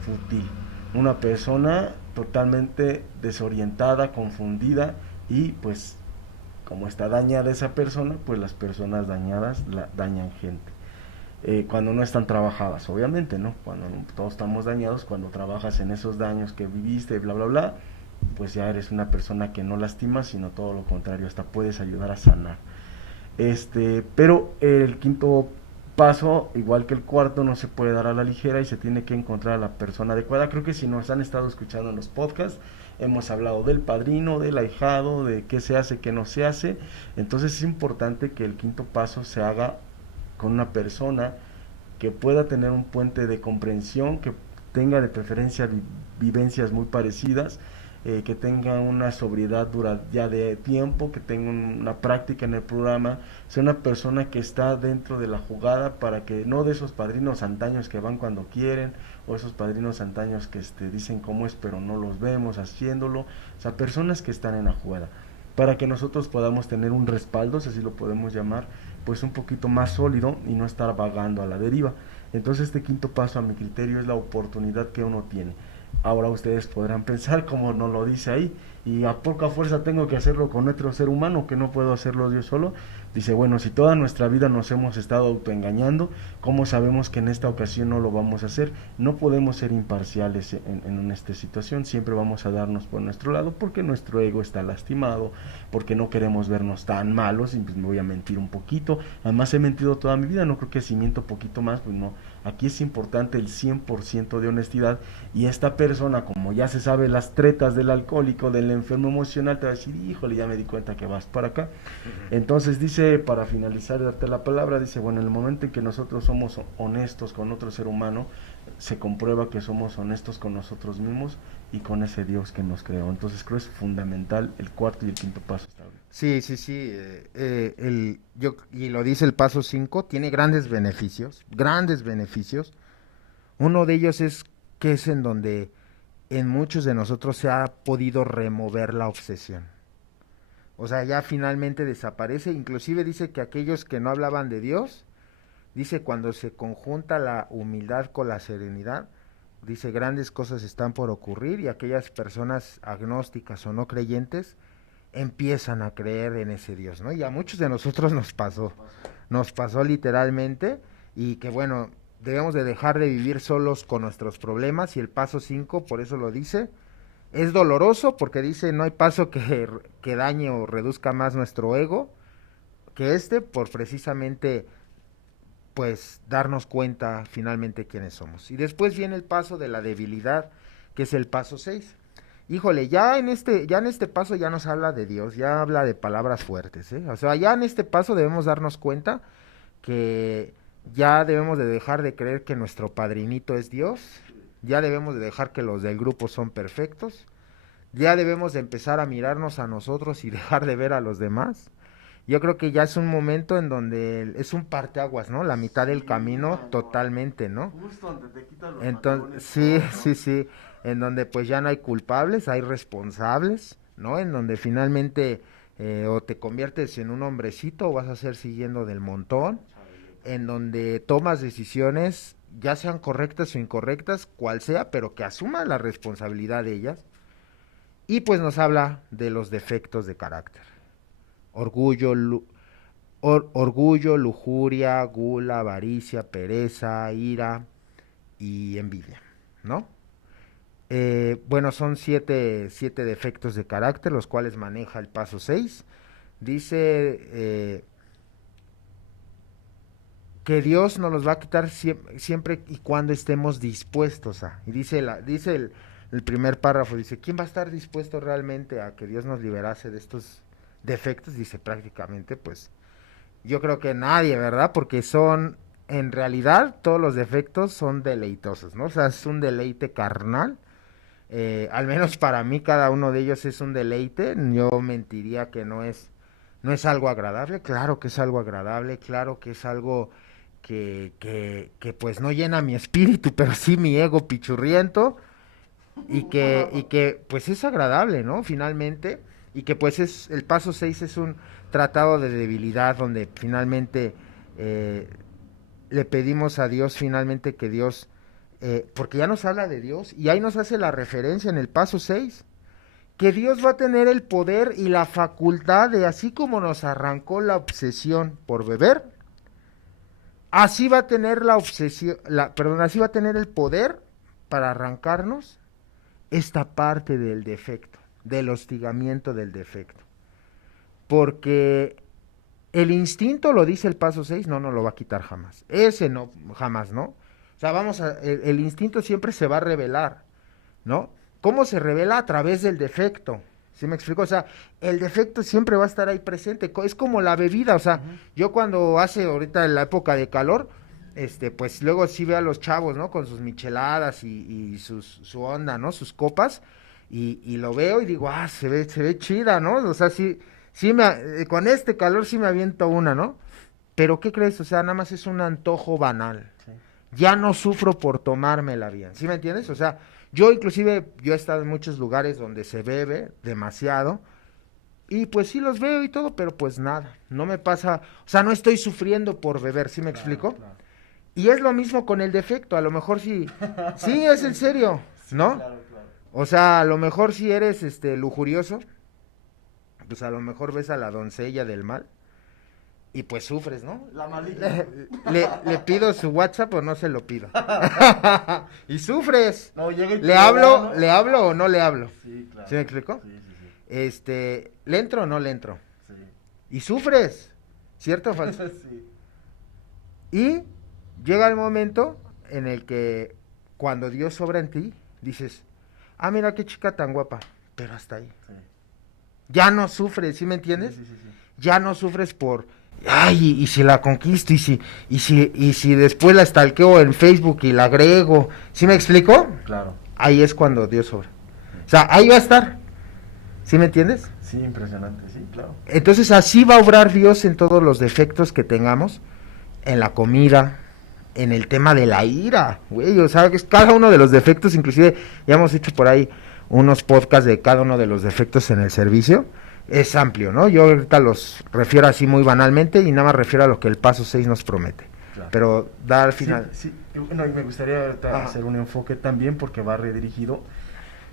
fútil, una persona totalmente desorientada, confundida y pues como está dañada esa persona, pues las personas dañadas dañan gente. Cuando no están trabajadas, obviamente, ¿no? Cuando todos estamos dañados, cuando trabajas en esos daños que viviste, bla, bla, bla, pues ya eres una persona que no lastima, sino todo lo contrario, hasta puedes ayudar a sanar. Pero el quinto paso, igual que el cuarto, no se puede dar a la ligera y se tiene que encontrar a la persona adecuada. Creo que si nos han estado escuchando en los podcasts, hemos hablado del padrino, del ahijado, de qué se hace, qué no se hace. Entonces es importante que el quinto paso se haga con una persona que pueda tener un puente de comprensión, que tenga de preferencia vivencias muy parecidas, que tenga una sobriedad dura ya de tiempo, que tenga una práctica en el programa, sea una persona que está dentro de la jugada, para que no de esos padrinos antaños que van cuando quieren, o esos padrinos antaños que dicen cómo es pero no los vemos haciéndolo, o sea, personas que están en la jugada, para que nosotros podamos tener un respaldo, si así lo podemos llamar, pues un poquito más sólido y no estar vagando a la deriva. Entonces este quinto paso, a mi criterio, es la oportunidad que uno tiene. Ahora ustedes podrán pensar, como nos lo dice ahí, y a poca fuerza tengo que hacerlo con otro ser humano, que no puedo hacerlo yo solo. Dice, bueno, si toda nuestra vida nos hemos estado autoengañando, ¿cómo sabemos que en esta ocasión no lo vamos a hacer? No podemos ser imparciales en esta situación, siempre vamos a darnos por nuestro lado, porque nuestro ego está lastimado, porque no queremos vernos tan malos, y pues me voy a mentir un poquito. Además he mentido toda mi vida, no creo que si miento poquito más, pues no. Aquí es importante el 100% de honestidad, y esta persona, como ya se sabe las tretas del alcohólico, del enfermo emocional, te va a decir, híjole, ya me di cuenta que vas para acá. Entonces dice, para finalizar, darte la palabra, dice, bueno, en el momento en que nosotros somos honestos con otro ser humano, se comprueba que somos honestos con nosotros mismos y con ese Dios que nos creó. Entonces creo es fundamental el cuarto y el quinto paso. Sí, sí, sí. Y lo dice el paso 5, tiene grandes beneficios, grandes beneficios. Uno de ellos es que es en donde en muchos de nosotros se ha podido remover la obsesión. O sea, ya finalmente desaparece. Inclusive dice que aquellos que no hablaban de Dios, dice cuando se conjunta la humildad con la serenidad, dice grandes cosas están por ocurrir y aquellas personas agnósticas o no creyentes empiezan a creer en ese Dios, ¿no? Y a muchos de nosotros nos pasó literalmente, y que bueno, debemos de dejar de vivir solos con nuestros problemas, y el paso 5 por eso lo dice, es doloroso porque dice no hay paso que dañe o reduzca más nuestro ego que por precisamente pues darnos cuenta finalmente quiénes somos. Y después viene el paso de la debilidad, que es el paso 6. Híjole, ya en este paso ya nos habla de Dios, ya habla de palabras fuertes, ¿eh? O sea, ya en este paso debemos darnos cuenta que ya debemos de dejar de creer que nuestro padrinito es Dios, ya debemos de dejar que los del grupo son perfectos, ya debemos de empezar a mirarnos a nosotros y dejar de ver a los demás. Yo creo que ya es un momento en donde es un parteaguas, ¿no? La mitad del camino totalmente, ¿no? Justo donde te quitan los Entonces, pantalones, sí, ¿no? sí, sí, en donde pues ya no hay culpables, hay responsables, ¿no? En donde finalmente o te conviertes en un hombrecito o vas a ser siguiendo del montón, en donde tomas decisiones, ya sean correctas o incorrectas, cual sea, pero que asumas la responsabilidad de ellas. Y pues nos habla de los defectos de carácter. Orgullo, orgullo, lujuria, gula, avaricia, pereza, ira y envidia, ¿no? Bueno, son siete defectos de carácter, los cuales maneja el paso 6. Dice que Dios nos los va a quitar siempre y cuando estemos dispuestos a. Y dice el primer párrafo, dice, ¿quién va a estar dispuesto realmente a que Dios nos liberase de estos defectos? Dice prácticamente, pues, yo creo que nadie, ¿verdad? Porque en realidad, todos los defectos son deleitosos, ¿no? O sea, es un deleite carnal. Al menos para mí cada uno de ellos es un deleite. Yo mentiría que no es algo agradable. Claro que es algo agradable, claro que es algo que pues no llena mi espíritu, pero sí mi ego pichurriento, y que pues es agradable, ¿no? Finalmente, y que pues el paso 6 es un tratado de debilidad donde finalmente eh, le pedimos a Dios finalmente que Dios, porque ya nos habla de Dios y ahí nos hace la referencia en el paso 6 que Dios va a tener el poder y la facultad de, así como nos arrancó la obsesión por beber, así va a tener la obsesión, perdón, así va a tener el poder para arrancarnos esta parte del defecto. del hostigamiento del defecto. Porque el instinto, lo dice el paso 6, no lo va a quitar jamás. Ese no, jamás, ¿no? O sea, el instinto siempre se va a revelar, ¿no? ¿Cómo se revela? A través del defecto. ¿Sí me explico? O sea, el defecto siempre va a estar ahí presente. Es como la bebida, o sea, yo cuando hace ahorita en la época de calor, pues luego sí veo a los chavos, ¿no? Con sus micheladas y su onda, ¿no? Sus copas, y lo veo y digo, se ve chida, ¿no? O sea, con este calor sí me aviento una, ¿no? Pero ¿qué crees? O sea, nada más es un antojo banal. Sí. Ya no sufro por tomármela bien, ¿sí me entiendes? O sea, yo he estado en muchos lugares donde se bebe demasiado, y pues sí los veo y todo, pero pues nada, no me pasa, o sea, no estoy sufriendo por beber, ¿sí me explico? Claro. Y es lo mismo con el defecto, a lo mejor sí es en serio, ¿no? Sí, claro. O sea, a lo mejor si eres lujurioso, pues a lo mejor ves a la doncella del mal y pues sufres, ¿no? La malita. Le pido su WhatsApp o no se lo pido. Y sufres. No, ¿Le hablo o no le hablo? Sí, claro. ¿Sí me explico? Sí. ¿Le entro o no le entro? Sí. Y sufres, ¿cierto o falso? Sí. Y llega el momento en el que cuando Dios sobra en ti, dices, mira qué chica tan guapa, pero hasta ahí. Sí. Ya no sufres, ¿sí me entiendes? Sí. Ya no sufres por, y si la conquisto, y si después la stalkeo en Facebook y la agrego, ¿sí me explico? Claro. Ahí es cuando Dios sobra. O sea, ahí va a estar, ¿sí me entiendes? Sí, impresionante, sí, claro. Entonces así va a obrar Dios en todos los defectos que tengamos, en la comida, en el tema de la ira, güey, o sea, cada uno de los defectos, inclusive ya hemos hecho por ahí unos podcasts de cada uno de los defectos en el servicio, es amplio, ¿no? Yo ahorita los refiero así muy banalmente y nada más refiero a lo que el paso 6 nos promete. Claro. Pero da al final. Sí. Bueno, y me gustaría hacer un enfoque también porque va redirigido.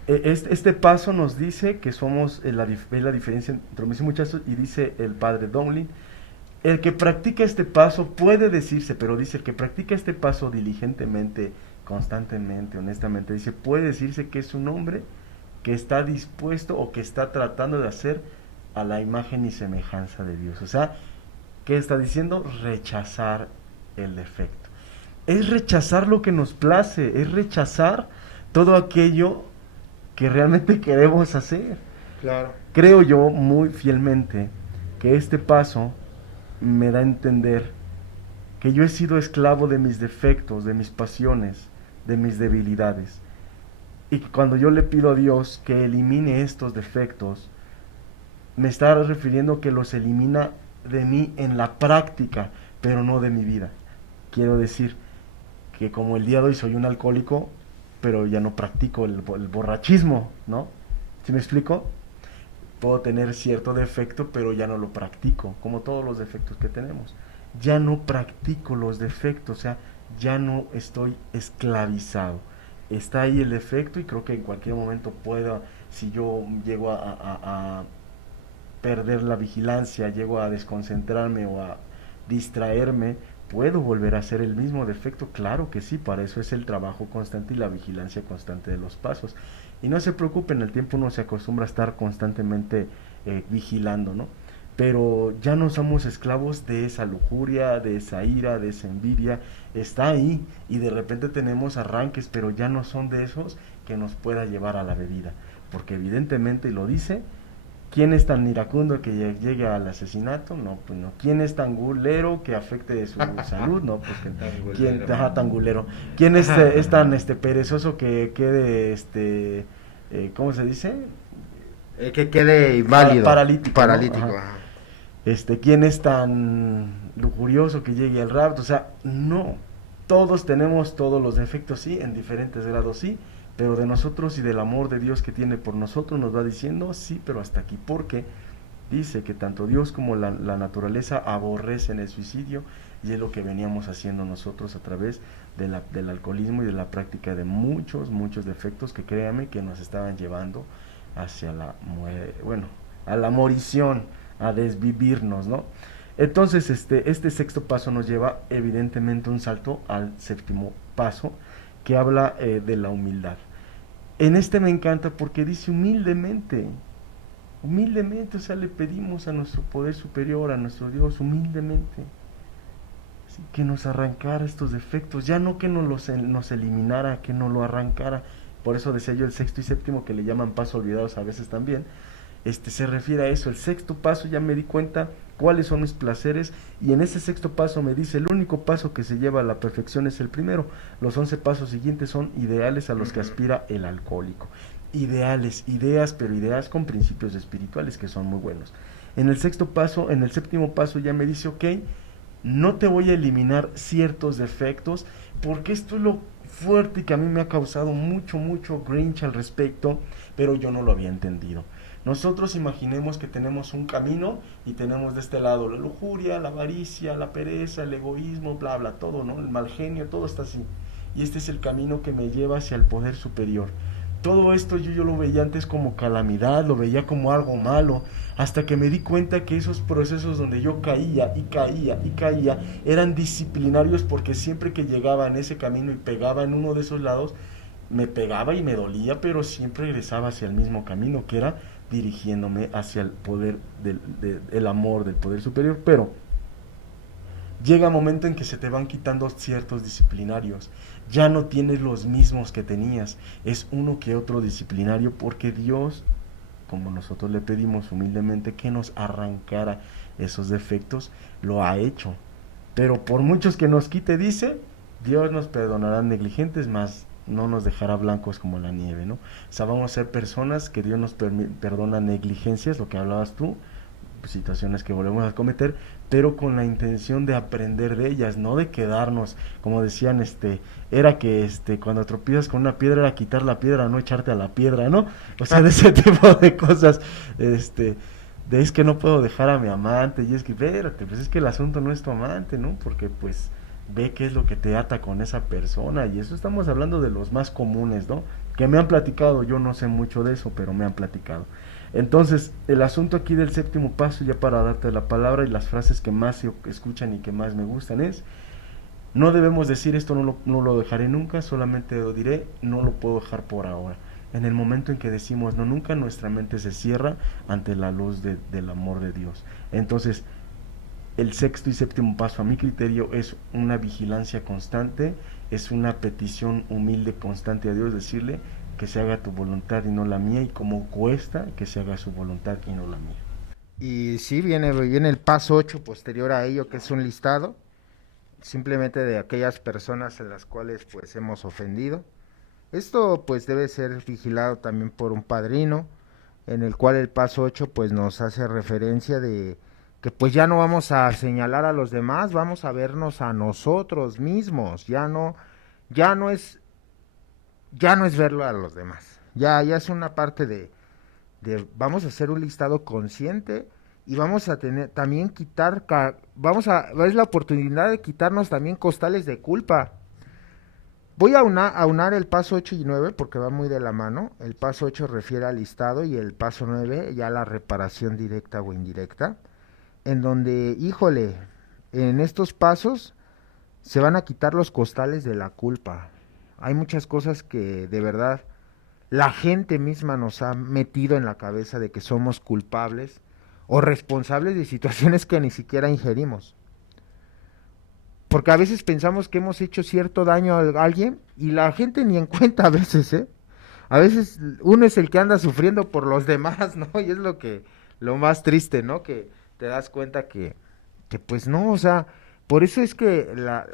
Este paso nos dice que somos la diferencia entre hombres y muchachos, y dice el padre Donlin, el que practica este paso puede decirse, pero dice el que practica este paso diligentemente, constantemente, honestamente, dice, puede decirse que es un hombre que está dispuesto o que está tratando de hacer a la imagen y semejanza de Dios. O sea, ¿qué está diciendo? Rechazar el defecto. Es rechazar lo que nos place, es rechazar todo aquello que realmente queremos hacer. Claro. Creo yo muy fielmente que este paso me da a entender que yo he sido esclavo de mis defectos, de mis pasiones, de mis debilidades. Y que cuando yo le pido a Dios que elimine estos defectos, me está refiriendo que los elimina de mí en la práctica, pero no de mi vida. Quiero decir que como el día de hoy soy un alcohólico, pero ya no practico el borrachismo, ¿no? ¿Sí me explico? Puedo tener cierto defecto, pero ya no lo practico, como todos los defectos que tenemos. Ya no practico los defectos, o sea, ya no estoy esclavizado. Está ahí el defecto y creo que en cualquier momento pueda, si yo llego a perder la vigilancia, llego a desconcentrarme o a distraerme, ¿puedo volver a hacer el mismo defecto? Claro que sí, para eso es el trabajo constante y la vigilancia constante de los pasos. Y no se preocupen, el tiempo uno se acostumbra a estar constantemente vigilando, ¿no? Pero ya no somos esclavos de esa lujuria, de esa ira, de esa envidia. Está ahí y de repente tenemos arranques, pero ya no son de esos que nos pueda llevar a la bebida. Porque evidentemente lo dice, ¿quién es tan iracundo que llegue al asesinato? No, pues no. ¿Quién es tan gulero que afecte su salud? No, pues que ¿quién tan gulero? ¿Quién es tan perezoso que quede ¿cómo se dice? Que quede inválido. Paralítico. ¿No? ¿Quién es tan lujurioso que llegue al rapto? O sea, no. Todos tenemos todos los defectos, sí, en diferentes grados, sí, pero de nosotros y del amor de Dios que tiene por nosotros nos va diciendo, sí, pero hasta aquí, porque dice que tanto Dios como la naturaleza aborrecen el suicidio, y es lo que veníamos haciendo nosotros a través del alcoholismo y de la práctica de muchos defectos que créame que nos estaban llevando hacia a la morición, a desvivirnos, ¿no? Entonces este sexto paso nos lleva evidentemente un salto al séptimo paso, que habla de la humildad. En este me encanta porque dice humildemente, humildemente, o sea, le pedimos a nuestro poder superior, a nuestro Dios, humildemente, ¿sí? Que nos arrancara estos defectos, ya no que nos eliminara, que nos lo arrancara. Por eso decía yo el sexto y séptimo, que le llaman pasos olvidados a veces también, se refiere a eso. El sexto paso ya me di cuenta cuáles son mis placeres, y en ese sexto paso me dice, el único paso que se lleva a la perfección es el primero. Los 11 pasos siguientes son ideales a los que aspira el alcohólico. Ideales, ideas, pero ideas con principios espirituales que son muy buenos. En el sexto paso, en el séptimo paso ya me dice, ok, no te voy a eliminar ciertos defectos, porque esto es lo fuerte y que a mí me ha causado mucho, mucho grinch al respecto, pero yo no lo había entendido. Nosotros imaginemos que tenemos un camino y tenemos de este lado la lujuria, la avaricia, la pereza, el egoísmo, bla, bla, todo, ¿no? El mal genio, todo está así. Y este es el camino que me lleva hacia el poder superior. Todo esto yo lo veía antes como calamidad, lo veía como algo malo, hasta que me di cuenta que esos procesos donde yo caía y caía y caía eran disciplinarios, porque siempre que llegaba en ese camino y pegaba en uno de esos lados, me pegaba y me dolía, pero siempre regresaba hacia el mismo camino, que era dirigiéndome hacia el poder el amor del poder superior. Pero llega un momento en que se te van quitando ciertos disciplinarios, ya no tienes los mismos que tenías, es uno que otro disciplinario, porque Dios, como nosotros le pedimos humildemente que nos arrancara esos defectos, lo ha hecho. Pero por muchos que nos quite, dice, Dios nos perdonará negligentes, más no nos dejará blancos como la nieve, ¿no? O sea, vamos a ser personas que Dios nos perdona negligencias, lo que hablabas tú, situaciones que volvemos a cometer, pero con la intención de aprender de ellas, no de quedarnos, como decían, era que cuando tropiezas con una piedra era quitar la piedra, no echarte a la piedra, ¿no? O sea, de ese tipo de cosas, es que no puedo dejar a mi amante, y es que, espérate, pues es que el asunto no es tu amante, ¿no? Porque pues ve qué es lo que te ata con esa persona, y eso estamos hablando de los más comunes, ¿no? Que me han platicado, yo no sé mucho de eso, pero me han platicado. Entonces, el asunto aquí del séptimo paso, ya para darte la palabra, y las frases que más se escuchan y que más me gustan es, no debemos decir esto no lo dejaré nunca, solamente lo diré, no lo puedo dejar por ahora. En el momento en que decimos no nunca, nuestra mente se cierra ante la luz del amor de Dios. Entonces, el sexto y séptimo paso, a mi criterio, es una vigilancia constante, es una petición humilde constante a Dios, decirle que se haga tu voluntad y no la mía, y como cuesta que se haga su voluntad y no la mía. Y sí, viene el paso 8 posterior a ello, que es un listado simplemente de aquellas personas en las cuales pues hemos ofendido. Esto pues debe ser vigilado también por un padrino, en el cual el paso 8 pues nos hace referencia de que pues ya no vamos a señalar a los demás, vamos a vernos a nosotros mismos, ya no es verlo a los demás, ya es una parte vamos a hacer un listado consciente, y vamos a tener también es la oportunidad de quitarnos también costales de culpa. Voy a aunar el paso 8 y 9 porque va muy de la mano. El paso 8 refiere al listado y el paso 9 ya a la reparación directa o indirecta, en donde, híjole, en estos pasos se van a quitar los costales de la culpa. Hay muchas cosas que de verdad la gente misma nos ha metido en la cabeza de que somos culpables o responsables de situaciones que ni siquiera ingerimos. Porque a veces pensamos que hemos hecho cierto daño a alguien y la gente ni en cuenta a veces, ¿eh? A veces uno es el que anda sufriendo por los demás, ¿no? Y es lo más triste, ¿no? Que te das cuenta que pues no, o sea, por eso es que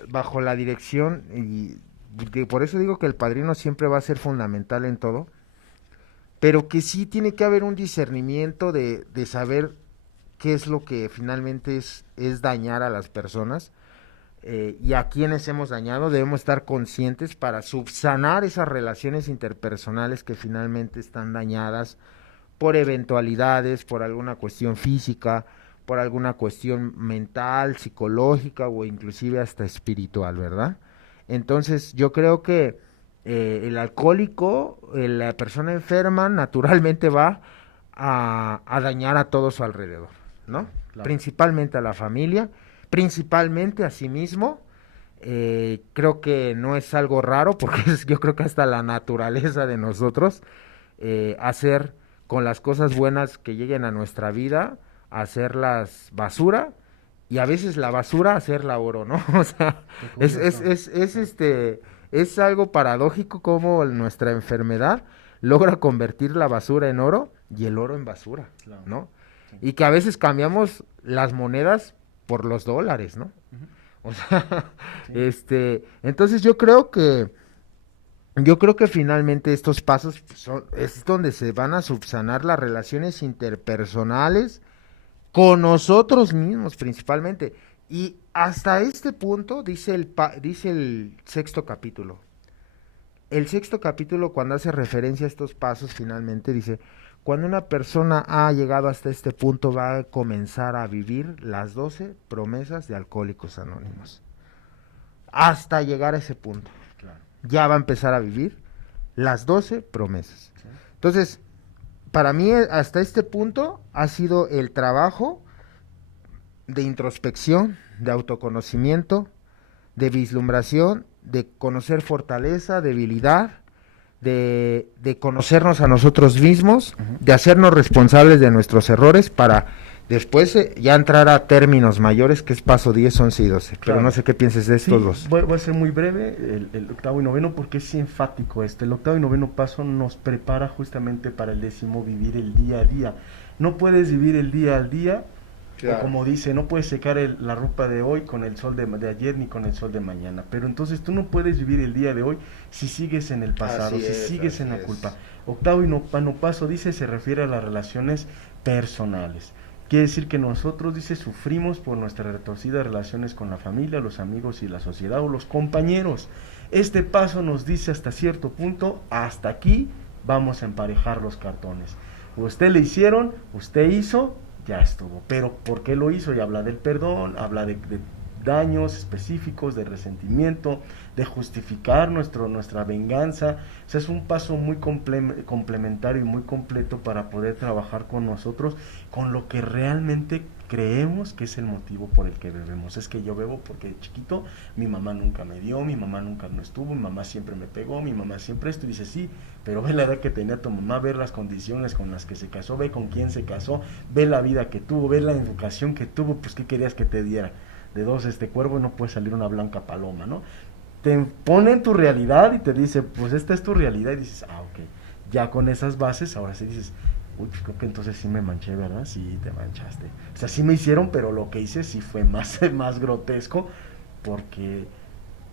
bajo la dirección, y por eso digo que el padrino siempre va a ser fundamental en todo, pero que sí tiene que haber un discernimiento de saber qué es lo que finalmente es dañar a las personas, y a quienes hemos dañado. Debemos estar conscientes para subsanar esas relaciones interpersonales que finalmente están dañadas por eventualidades, por alguna cuestión física, por alguna cuestión mental, psicológica o inclusive hasta espiritual, ¿verdad? Entonces yo creo que el alcohólico, la persona enferma, naturalmente va a dañar a todo su alrededor, ¿no? Claro. Principalmente a la familia, principalmente a sí mismo, Creo que no es algo raro porque yo creo que hasta la naturaleza de nosotros hacer con las cosas buenas que lleguen a nuestra vida, hacerlas basura y a veces la basura hacerla oro, ¿no? O sea, Qué es, curioso. Sí, es algo paradójico como nuestra enfermedad logra convertir la basura en oro y el oro en basura, claro. ¿no? Sí. Y que a veces cambiamos las monedas por los dólares, ¿no? Ujú. O sea, Sí, entonces yo creo que finalmente estos pasos es donde se van a subsanar las relaciones interpersonales con nosotros mismos principalmente. Y hasta este punto dice dice el sexto capítulo. El sexto capítulo, cuando hace referencia a estos pasos, finalmente dice, cuando una persona ha llegado hasta este punto, va a comenzar a vivir las 12 promesas de Alcohólicos Anónimos. Hasta llegar a ese punto. claro. Ya va a empezar a vivir las 12 promesas. Sí. Entonces, para mí hasta este punto ha sido el trabajo de introspección, de autoconocimiento, de vislumbración, de conocer fortaleza, debilidad, de conocernos a nosotros mismos, Ujú. de hacernos responsables de nuestros errores para después ya entrar a términos mayores que es paso 10, 11 y 12. Pero no Claro. sé qué pienses de estos Sí, dos. voy a ser muy breve, el octavo y noveno, porque es enfático esto. El octavo y noveno paso nos prepara justamente para el décimo, vivir el día a día. No puedes vivir el día al día, o Claro. como dice, no puedes secar la ropa de hoy con el sol de ayer ni con el sol de mañana. Pero entonces tú no puedes vivir el día de hoy si sigues en el pasado, Así si es, sigues en así la culpa. es. Octavo y noveno paso, dice, se refiere a las relaciones personales. Quiere decir que nosotros, dice, sufrimos por nuestras retorcidas relaciones con la familia, los amigos y la sociedad o los compañeros. Este paso nos dice hasta cierto punto, hasta aquí vamos a emparejar los cartones. Usted le hicieron, usted hizo, ya estuvo. Pero ¿por qué lo hizo? Y habla del perdón, habla de daños específicos, de resentimiento, de justificar nuestra venganza. O sea, es un paso muy complementario y muy completo para poder trabajar con nosotros, con lo que realmente creemos que es el motivo por el que bebemos. Es que yo bebo porque de chiquito mi mamá nunca me dio, mi mamá nunca no estuvo, mi mamá siempre me pegó, mi mamá siempre esto. Y dice, sí, pero ve la edad que tenía tu mamá, ver las condiciones con las que se casó, ve con quién se casó, ve la vida que tuvo, ve la educación que tuvo, pues qué querías que te diera. De dos cuervo no puede salir una blanca paloma, ¿no? Te pone en tu realidad y te dice, pues esta es tu realidad, y dices, ah, ok, ya con esas bases, ahora sí dices, uy, pues creo que entonces sí me manché, ¿verdad? Sí, te manchaste. O sea, sí me hicieron, pero lo que hice sí fue más, más grotesco, porque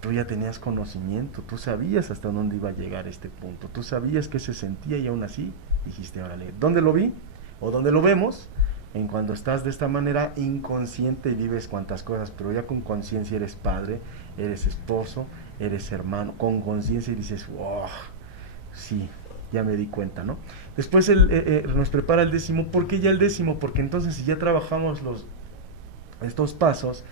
tú ya tenías conocimiento, tú sabías hasta dónde iba a llegar este punto, tú sabías qué se sentía y aún así dijiste, órale, ¿dónde lo vi? ¿O dónde lo vemos? En cuando estás de esta manera inconsciente y vives cuantas cosas, pero ya con conciencia eres padre, eres esposo, eres hermano, con conciencia y dices, wow, sí, ya me di cuenta, ¿no? Después nos prepara el décimo. ¿Por qué ya el décimo? Porque entonces si ya trabajamos estos pasos,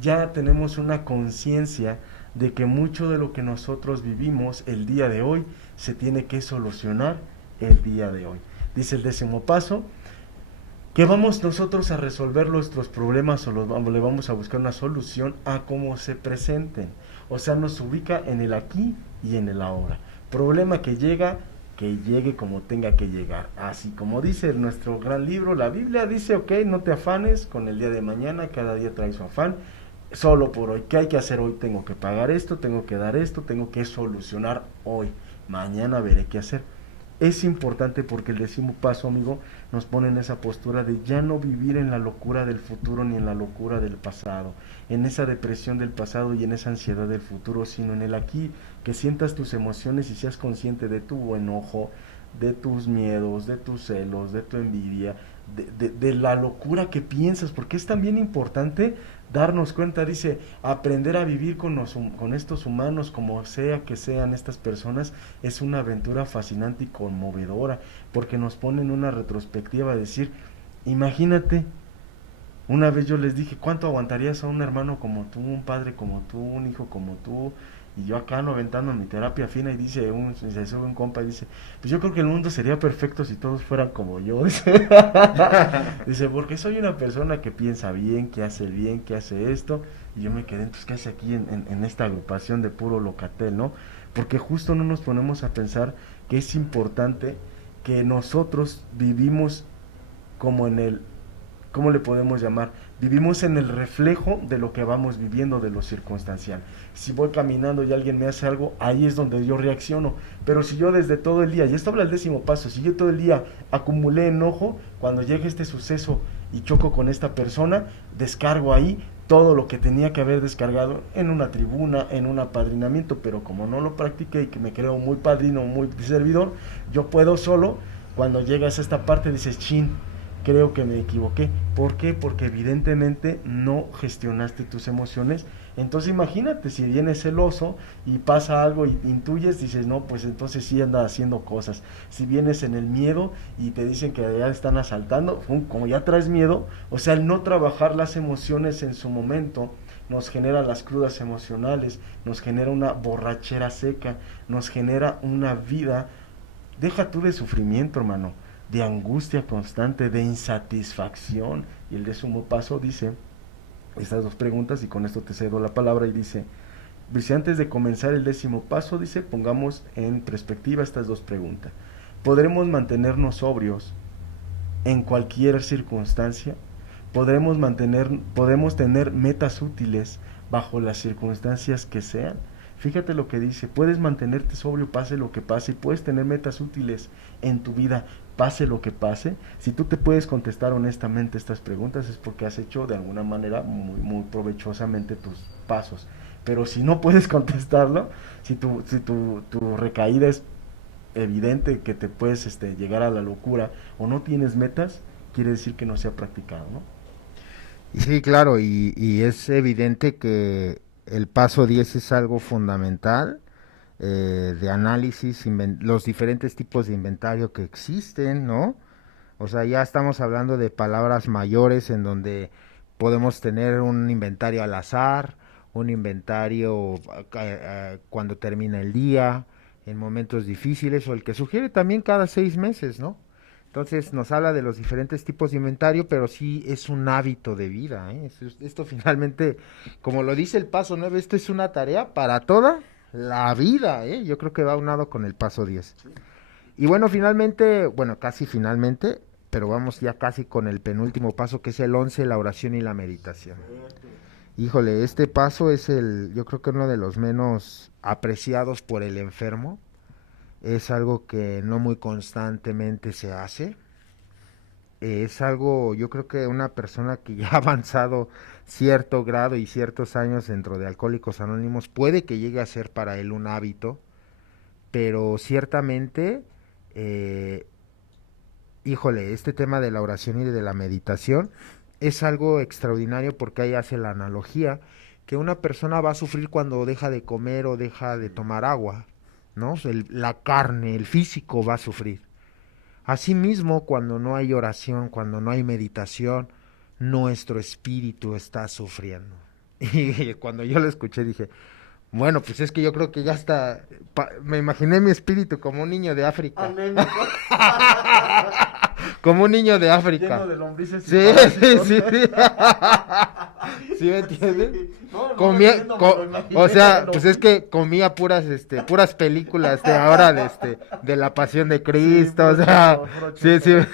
ya tenemos una conciencia de que mucho de lo que nosotros vivimos el día de hoy se tiene que solucionar el día de hoy. Dice el décimo paso, que vamos nosotros a resolver nuestros problemas o le vamos a buscar una solución a cómo se presenten. O sea, nos ubica en el aquí y en el ahora. Problema que llega, que llegue como tenga que llegar. Así como dice nuestro gran libro, la Biblia dice, ok, no te afanes con el día de mañana, cada día trae su afán. Solo por hoy, ¿qué hay que hacer hoy? Tengo que pagar esto, tengo que dar esto, tengo que solucionar hoy. Mañana veré qué hacer. Es importante porque el décimo paso, amigo, nos pone en esa postura de ya no vivir en la locura del futuro ni en la locura del pasado, en esa depresión del pasado y en esa ansiedad del futuro, sino en el aquí, que sientas tus emociones y seas consciente de tu enojo, de tus miedos, de tus celos, de tu envidia, de la locura que piensas, porque es también importante darnos cuenta, dice, aprender a vivir con estos humanos, como sea que sean estas personas, es una aventura fascinante y conmovedora, porque nos pone en una retrospectiva de decir, imagínate, una vez yo les dije, ¿cuánto aguantarías a un hermano como tú, un padre como tú, un hijo como tú? Y yo acá no aventando mi terapia fina y se sube un compa y dice, pues yo creo que el mundo sería perfecto si todos fueran como yo. Dice, dice, porque soy una persona que piensa bien, que hace esto. Y yo me quedé, entonces, ¿qué hace aquí en esta agrupación de puro locatel, no? Porque justo no nos ponemos a pensar que es importante que nosotros vivimos como en el, ¿cómo le podemos llamar? Vivimos en el reflejo de lo que vamos viviendo, de lo circunstancial. Si voy caminando y alguien me hace algo, ahí es donde yo reacciono. Pero si yo desde todo el día, y esto habla el 10º paso, si yo todo el día acumulé enojo, cuando llegue este suceso y choco con esta persona, descargo ahí todo lo que tenía que haber descargado en una tribuna, en un apadrinamiento, pero como no lo practiqué y que me creo muy padrino, muy servidor, yo puedo solo, cuando llegas a esta parte dices, chin, creo que me equivoqué. ¿Por qué? Porque evidentemente no gestionaste tus emociones. Entonces imagínate, si vienes celoso y pasa algo y intuyes, dices, no, pues entonces sí anda haciendo cosas. Si vienes en el miedo y te dicen que ya están asaltando, como ya traes miedo, o sea, el no trabajar las emociones en su momento nos genera las crudas emocionales, nos genera una borrachera seca, nos genera una vida, deja tú de sufrimiento, hermano, de angustia constante, de insatisfacción. Y el 10º paso dice estas 2 preguntas, y con esto te cedo la palabra, y dice, antes de comenzar el 10º paso, dice, pongamos en perspectiva estas 2 preguntas. ¿Podremos mantenernos sobrios en cualquier circunstancia? ¿Podemos tener metas útiles bajo las circunstancias que sean? Fíjate lo que dice, puedes mantenerte sobrio pase lo que pase, y puedes tener metas útiles en tu vida pase lo que pase. Si tú te puedes contestar honestamente estas preguntas es porque has hecho de alguna manera muy provechosamente tus pasos. Pero si no puedes contestarlo, si tu recaída es evidente, que te puedes llegar a la locura, o no tienes metas, quiere decir que no se ha practicado, ¿no? Y sí, claro, y es evidente que el paso 10 es algo fundamental de análisis, los diferentes tipos de inventario que existen, ¿no? O sea, ya estamos hablando de palabras mayores en donde podemos tener un inventario al azar, un inventario cuando termina el día, en momentos difíciles, o el que sugiere también cada 6 meses, ¿no? Entonces nos habla de los diferentes tipos de inventario, pero sí es un hábito de vida, ¿eh? Esto finalmente, como lo dice el paso 9, esto es una tarea para toda la vida, ¿eh? Yo creo que va unado con el paso 10. Y bueno, finalmente, bueno, casi finalmente, pero vamos ya casi con el penúltimo paso, que es el 11, la oración y la meditación. Híjole, este paso es yo creo que uno de los menos apreciados por el enfermo. Es algo que no muy constantemente se hace. Es algo, yo creo que una persona que ya ha avanzado cierto grado y ciertos años dentro de Alcohólicos Anónimos puede que llegue a ser para él un hábito, pero ciertamente, eh, híjole, este tema de la oración y de la meditación es algo extraordinario, porque ahí hace la analogía que una persona va a sufrir cuando deja de comer o deja de tomar agua, ¿no? La carne, el físico va a sufrir. Asimismo, cuando no hay oración, cuando no hay meditación, nuestro espíritu está sufriendo. Y cuando yo lo escuché dije, bueno, pues es que yo creo que ya está, me imaginé mi espíritu como un niño de África. Como un niño de África. Lleno de lombrices. Sí, sí, sí, sí. ¿Sí me entiendes? Sí. No, Comía, o sea, no. pues es que comía puras películas de ahora de la Pasión de Cristo, Sí, o sea, puro sí, sí. chusco.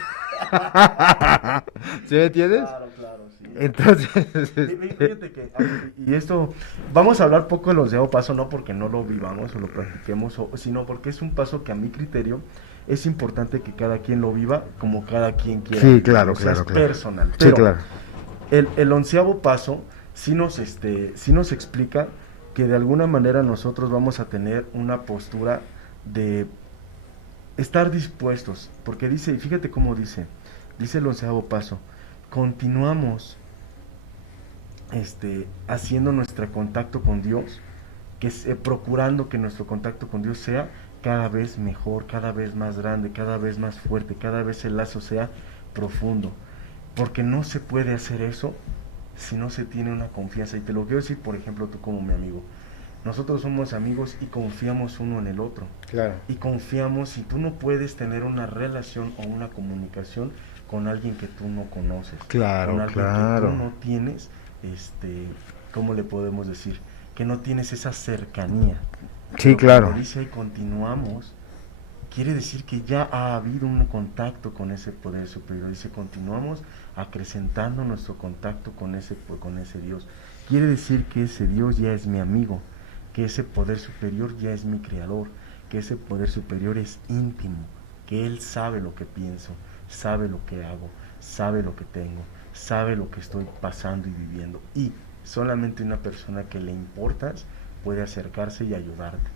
¿Sí me entiendes? Claro, sí. Entonces, Fíjate que, y esto, vamos a hablar poco de los de paso, no porque no lo vivamos o lo practiquemos, sino porque es un paso que a mi criterio es importante que cada quien lo viva como cada quien quiera. Sí, claro, O sea, claro, es claro. personal. Sí, Pero claro. el 11º paso sí nos explica que de alguna manera nosotros vamos a tener una postura de estar dispuestos, porque dice, y fíjate cómo dice el 11º paso, continuamos haciendo nuestro contacto con Dios, procurando que nuestro contacto con Dios sea cada vez mejor, cada vez más grande, cada vez más fuerte, cada vez el lazo sea profundo, porque no se puede hacer eso si no se tiene una confianza. Y te lo quiero decir, por ejemplo, tú como mi amigo, Nosotros somos amigos y confiamos uno en el otro. Claro. Y confiamos, y tú no puedes tener una relación o una comunicación con alguien que tú no conoces. Claro, con alguien claro. que tú no tienes, ¿cómo le podemos decir? Que no tienes esa cercanía. Sí, Pero claro. cuando dice ahí continuamos, quiere decir que ya ha habido un contacto con ese poder superior. Dice, continuamos acrecentando nuestro contacto con ese Dios. Quiere decir que ese Dios ya es mi amigo, que ese poder superior ya es mi creador, que ese poder superior es íntimo, que Él sabe lo que pienso, sabe lo que hago, sabe lo que tengo, sabe lo que estoy pasando y viviendo. Y solamente una persona que le importas puede acercarse y ayudarte.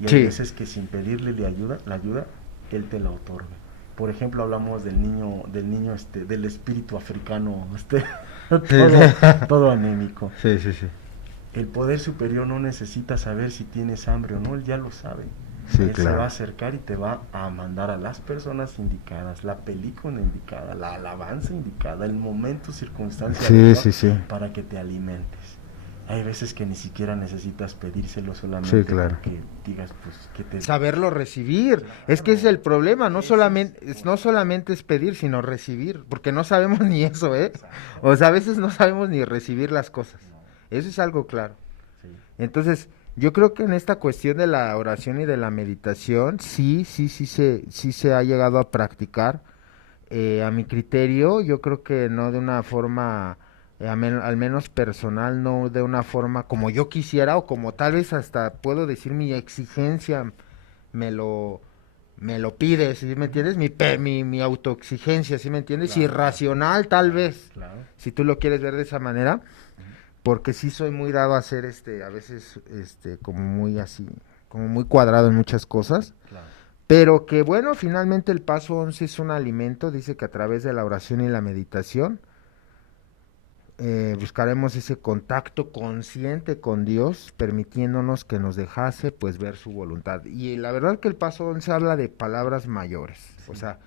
Y hay veces que sin pedirle la ayuda, Él te la otorga. Por ejemplo, hablamos del niño, del espíritu africano, todo anémico. Sí, sí, sí. El poder superior no necesita saber si tienes hambre o no, Él ya lo sabe. Sí, Él claro. se va a acercar y te va a mandar a las personas indicadas, la película indicada, la alabanza indicada, el momento, circunstancia para que te alimentes. Hay veces que ni siquiera necesitas pedírselo, solamente que digas, pues, que te... Saberlo recibir. Claro. Es que es el problema, no solamente es pedir, sino recibir, porque no sabemos ni eso, ¿eh? O sea, a veces no sabemos ni recibir las cosas. Eso es algo claro. Entonces, yo creo que en esta cuestión de la oración y de la meditación, sí se ha llegado a practicar. A mi criterio, yo creo que no de una forma... al menos personal, no de una forma como yo quisiera o como tal vez hasta puedo decir mi exigencia me lo pide, ¿sí me entiendes? Mi autoexigencia, ¿sí me entiendes? Claro, irracional tal vez, claro. Si tú lo quieres ver de esa manera, porque sí soy muy dado a ser a veces como muy así, como muy cuadrado en muchas cosas. Claro. Pero que bueno, finalmente el paso 11 es un alimento, dice que a través de la oración y la meditación buscaremos ese contacto consciente con Dios, permitiéndonos que nos dejase pues ver su voluntad. Y la verdad que el paso 11 habla de palabras mayores, sí. O sea,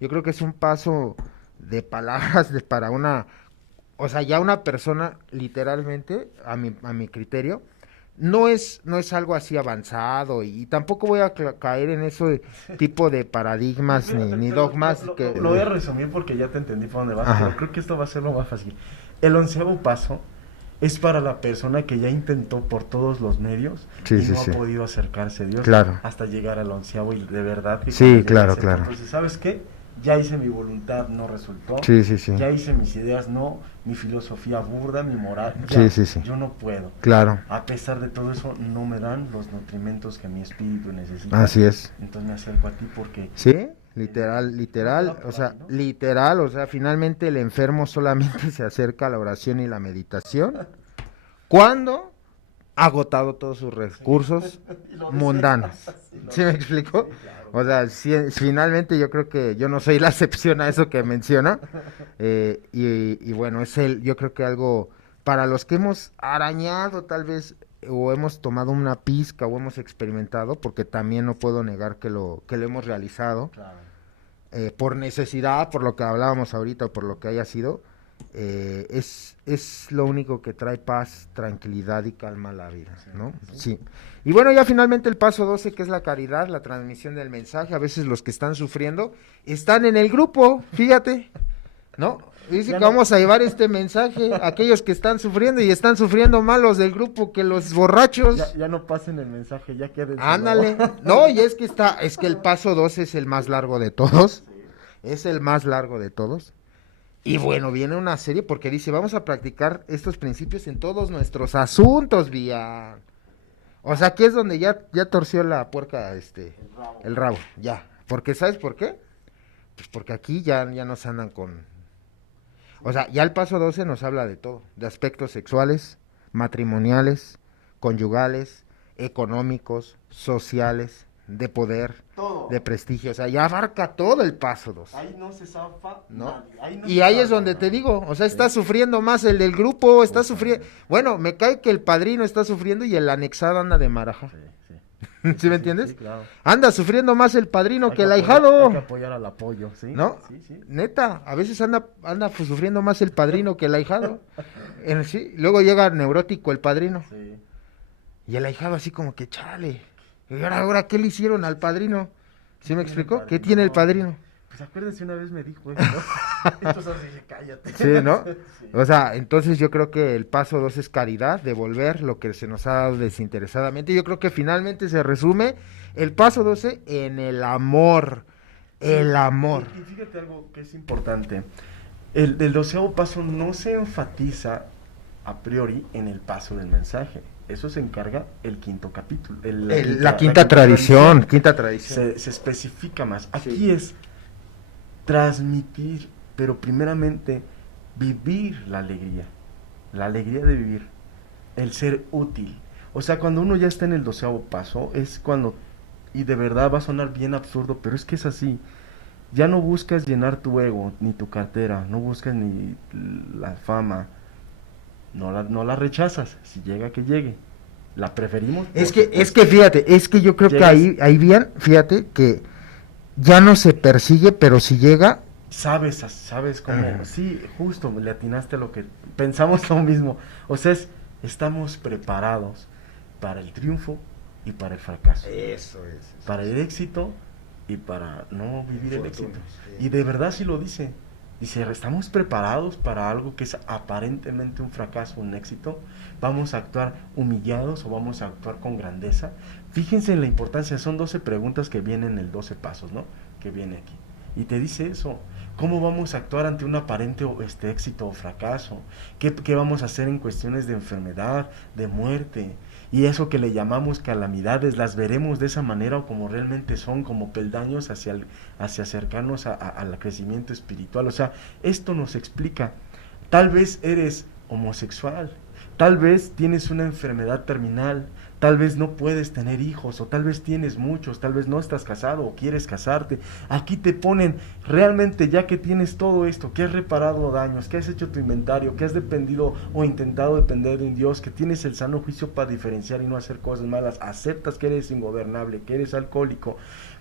yo creo que es un paso de palabras para una, o sea, ya una persona literalmente, a mi criterio, no es algo así avanzado y tampoco voy a caer en ese tipo de paradigmas ni dogmas. Lo voy a resumir porque ya te entendí por dónde vas, pero creo que esto va a ser lo más fácil. El 11º paso es para la persona que ya intentó por todos los medios y no ha podido acercarse a Dios hasta llegar al 11º y de verdad que claro. Entonces, ¿sabes qué? Ya hice mi voluntad, no resultó. Ya hice mis ideas, no. Mi filosofía burda, mi moral, yo no puedo. Claro. A pesar de todo eso, no me dan los nutrimentos que mi espíritu necesita. Así es. Entonces me acerco a ti porque... Sí, literal, o sea, finalmente el enfermo solamente se acerca a la oración y la meditación cuando ha agotado todos sus recursos mundanos. ¿Sí me explico? Sí, claro. O sea, finalmente yo creo que yo no soy la excepción a eso que menciona. Y bueno, yo creo que algo para los que hemos arañado tal vez o hemos tomado una pizca o hemos experimentado, porque también no puedo negar que lo hemos realizado, claro. Por necesidad, por lo que hablábamos ahorita o por lo que haya sido, es lo único que trae paz, tranquilidad y calma a la vida, ¿no? Sí. Y bueno, ya finalmente el paso 12, que es la caridad, la transmisión del mensaje. A veces los que están sufriendo están en el grupo, fíjate, ¿no? Dice que vamos a llevar este mensaje a aquellos que están sufriendo y están sufriendo más los del grupo que los borrachos. Ya no pasen el mensaje, ya quédense. Ándale. No, y es que el paso 12 es el más largo de todos. Es el más largo de todos. Y bueno, viene una serie porque dice, vamos a practicar estos principios en todos nuestros asuntos, vía. O sea, aquí es donde ya torció la puerca el rabo, ya. Porque, ¿sabes por qué? Pues porque aquí ya nos andan con... O sea, ya el paso 12 nos habla de todo, de aspectos sexuales, matrimoniales, conyugales, económicos, sociales, de poder, todo. De prestigio, o sea, ya abarca todo el paso 12. Ahí no se zafa, ¿no? Y ahí es donde te digo, o sea, está sufriendo más el del grupo, está sufriendo, bueno, me cae que el padrino está sufriendo y el anexado anda de maraja. ¿Sí me entiendes? Sí, claro. Anda sufriendo más el padrino que el ahijado. Hay que apoyar al apoyo, ¿sí? ¿No? Sí. Neta, a veces anda sufriendo más el padrino que el ahijado. Sí, luego llega neurótico el padrino. Sí. Y el ahijado así como que, chale, ¿y ahora qué le hicieron al padrino? ¿Sí me explicó? ¿Qué tiene el padrino? Pues acuérdense, una vez me dijo eso. Entonces dije, cállate. Sí, ¿no? Sí. O sea, entonces yo creo que el paso 2 es caridad, devolver lo que se nos ha dado desinteresadamente. Yo creo que finalmente se resume el paso 12 en el amor. Sí, El amor. y fíjate algo que es importante. El 12º paso no se enfatiza a priori en el paso del mensaje. Eso se encarga el quinto capítulo. La quinta tradición. Quinta tradición. Se especifica más. Aquí Sí. es transmitir, pero primeramente vivir la alegría de vivir, el ser útil. O sea, cuando uno ya está en el 12º paso, es cuando, y de verdad va a sonar bien absurdo, pero es que es así, ya no buscas llenar tu ego, ni tu cartera, no buscas ni la fama, no la rechazas, si llega que llegue, la preferimos. Es que fíjate, es que yo creo que Llegas, ahí bien, fíjate que ya no se persigue, pero si llega, sabes cómo, sí, justo le atinaste a lo que pensamos lo mismo. O sea, estamos preparados para el triunfo y para el fracaso, eso es. para el éxito y para no vivir el éxito. Sí. Y de verdad sí lo dice. Dice, estamos preparados para algo que es aparentemente un fracaso, un éxito. Vamos a actuar humillados o vamos a actuar con grandeza. Fíjense en la importancia, son 12 preguntas que vienen en el 12 pasos, ¿no? Que viene aquí. Y te dice eso. ¿Cómo vamos a actuar ante un aparente éxito o fracaso? ¿Qué vamos a hacer en cuestiones de enfermedad, de muerte? Y eso que le llamamos calamidades, las veremos de esa manera o como realmente son, como peldaños hacia acercarnos al crecimiento espiritual. O sea, esto nos explica, tal vez eres homosexual, tal vez tienes una enfermedad terminal, tal vez no puedes tener hijos, o tal vez tienes muchos, tal vez no estás casado o quieres casarte. Aquí te ponen, realmente ya que tienes todo esto, que has reparado daños, que has hecho tu inventario, que has dependido o intentado depender de un Dios, que tienes el sano juicio para diferenciar y no hacer cosas malas, aceptas que eres ingobernable, que eres alcohólico,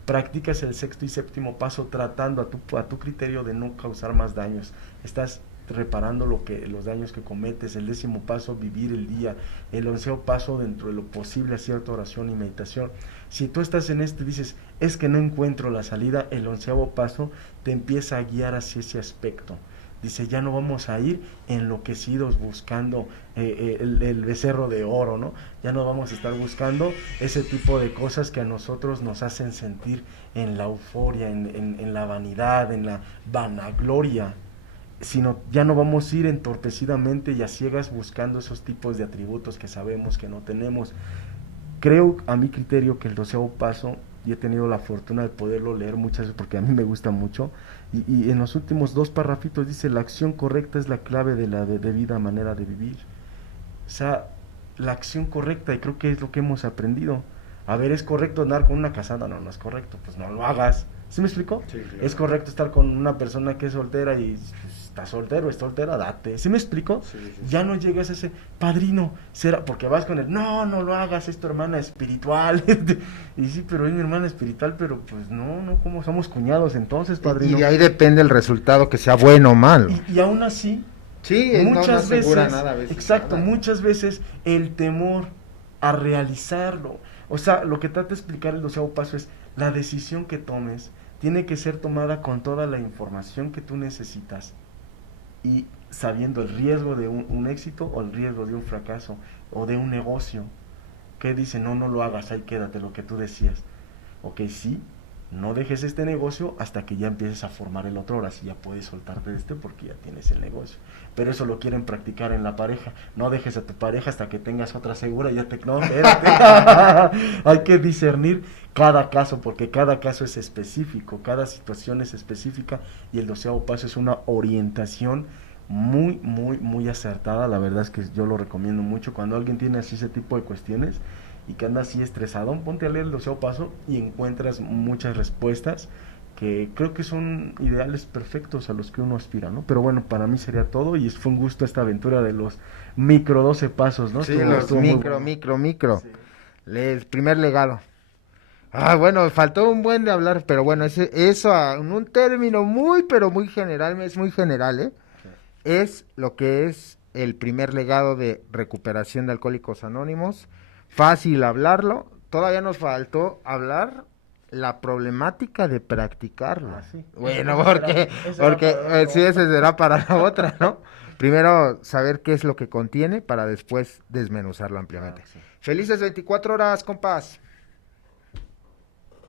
practicas el sexto y séptimo paso tratando a tu criterio de no causar más daños, estás reparando los daños que cometes. El 10º paso, vivir el día. El 11º paso, dentro de lo posible, cierta oración y meditación. Si tú estás en dices, es que no encuentro la salida, el 11º paso te empieza a guiar hacia ese aspecto. Dice, ya no vamos a ir enloquecidos buscando el becerro de oro, ¿no? Ya no vamos a estar buscando ese tipo de cosas que a nosotros nos hacen sentir en la euforia, en la vanidad, en la vanagloria, sino ya no vamos a ir entorpecidamente y a ciegas buscando esos tipos de atributos que sabemos que no tenemos. Creo, a mi criterio, que el 12º paso, y he tenido la fortuna de poderlo leer muchas veces porque a mí me gusta mucho, y en los últimos 2 parrafitos dice, la acción correcta es la clave de la debida manera de vivir. O sea, la acción correcta, y creo que es lo que hemos aprendido. A ver, ¿es correcto andar con una casada? No, no es correcto, pues no lo hagas. ¿Sí me explico? Sí, claro. Es correcto estar con una persona que es soltera y pues, está soltero, es soltera, date. ¿Sí me explico? Sí. Ya no llegas a ese padrino, será porque vas con él, no lo hagas, es tu hermana espiritual. Y sí, pero es mi hermana espiritual, pero pues no, como somos cuñados entonces, padrino. Y de ahí depende el resultado, que sea bueno o malo. Y aún así, Sí, muchas no asegura veces, nada a veces. exacto, Nada. muchas veces el temor a realizarlo. O sea, lo que trata de explicar el 12º paso es, la decisión que tomes tiene que ser tomada con toda la información que tú necesitas y sabiendo el riesgo de un éxito o el riesgo de un fracaso o de un negocio. Que dice, no lo hagas, ahí quédate, lo que tú decías. Ok, sí, no dejes este negocio hasta que ya empieces a formar el otro. Ahora sí ya puedes soltarte de porque ya tienes el negocio. Pero eso lo quieren practicar en la pareja. No dejes a tu pareja hasta que tengas otra segura. No, espérate. Hay que discernir cada caso, porque cada caso es específico, cada situación es específica, y el 12º paso es una orientación muy acertada. La verdad es que yo lo recomiendo mucho cuando alguien tiene así ese tipo de cuestiones y que anda así estresado, ponte a leer el 12º paso y encuentras muchas respuestas que creo que son ideales perfectos a los que uno aspira, ¿no? Pero bueno, para mí sería todo, y fue un gusto esta aventura de los micro 12 pasos, ¿no? Sí, los micro. Sí. El primer legado. Bueno, faltó un buen de hablar, pero bueno, eso en un término pero muy general, es muy general, ¿eh? Sí. Es lo que es el primer legado de recuperación de Alcohólicos Anónimos. fácil hablarlo, todavía nos faltó hablar la problemática de practicarlo. Ah, sí. Bueno, Ese será porque para sí, ese será para la otra, ¿no? Primero saber qué es lo que contiene para después desmenuzarlo ampliamente. sí. Felices 24 horas, compas.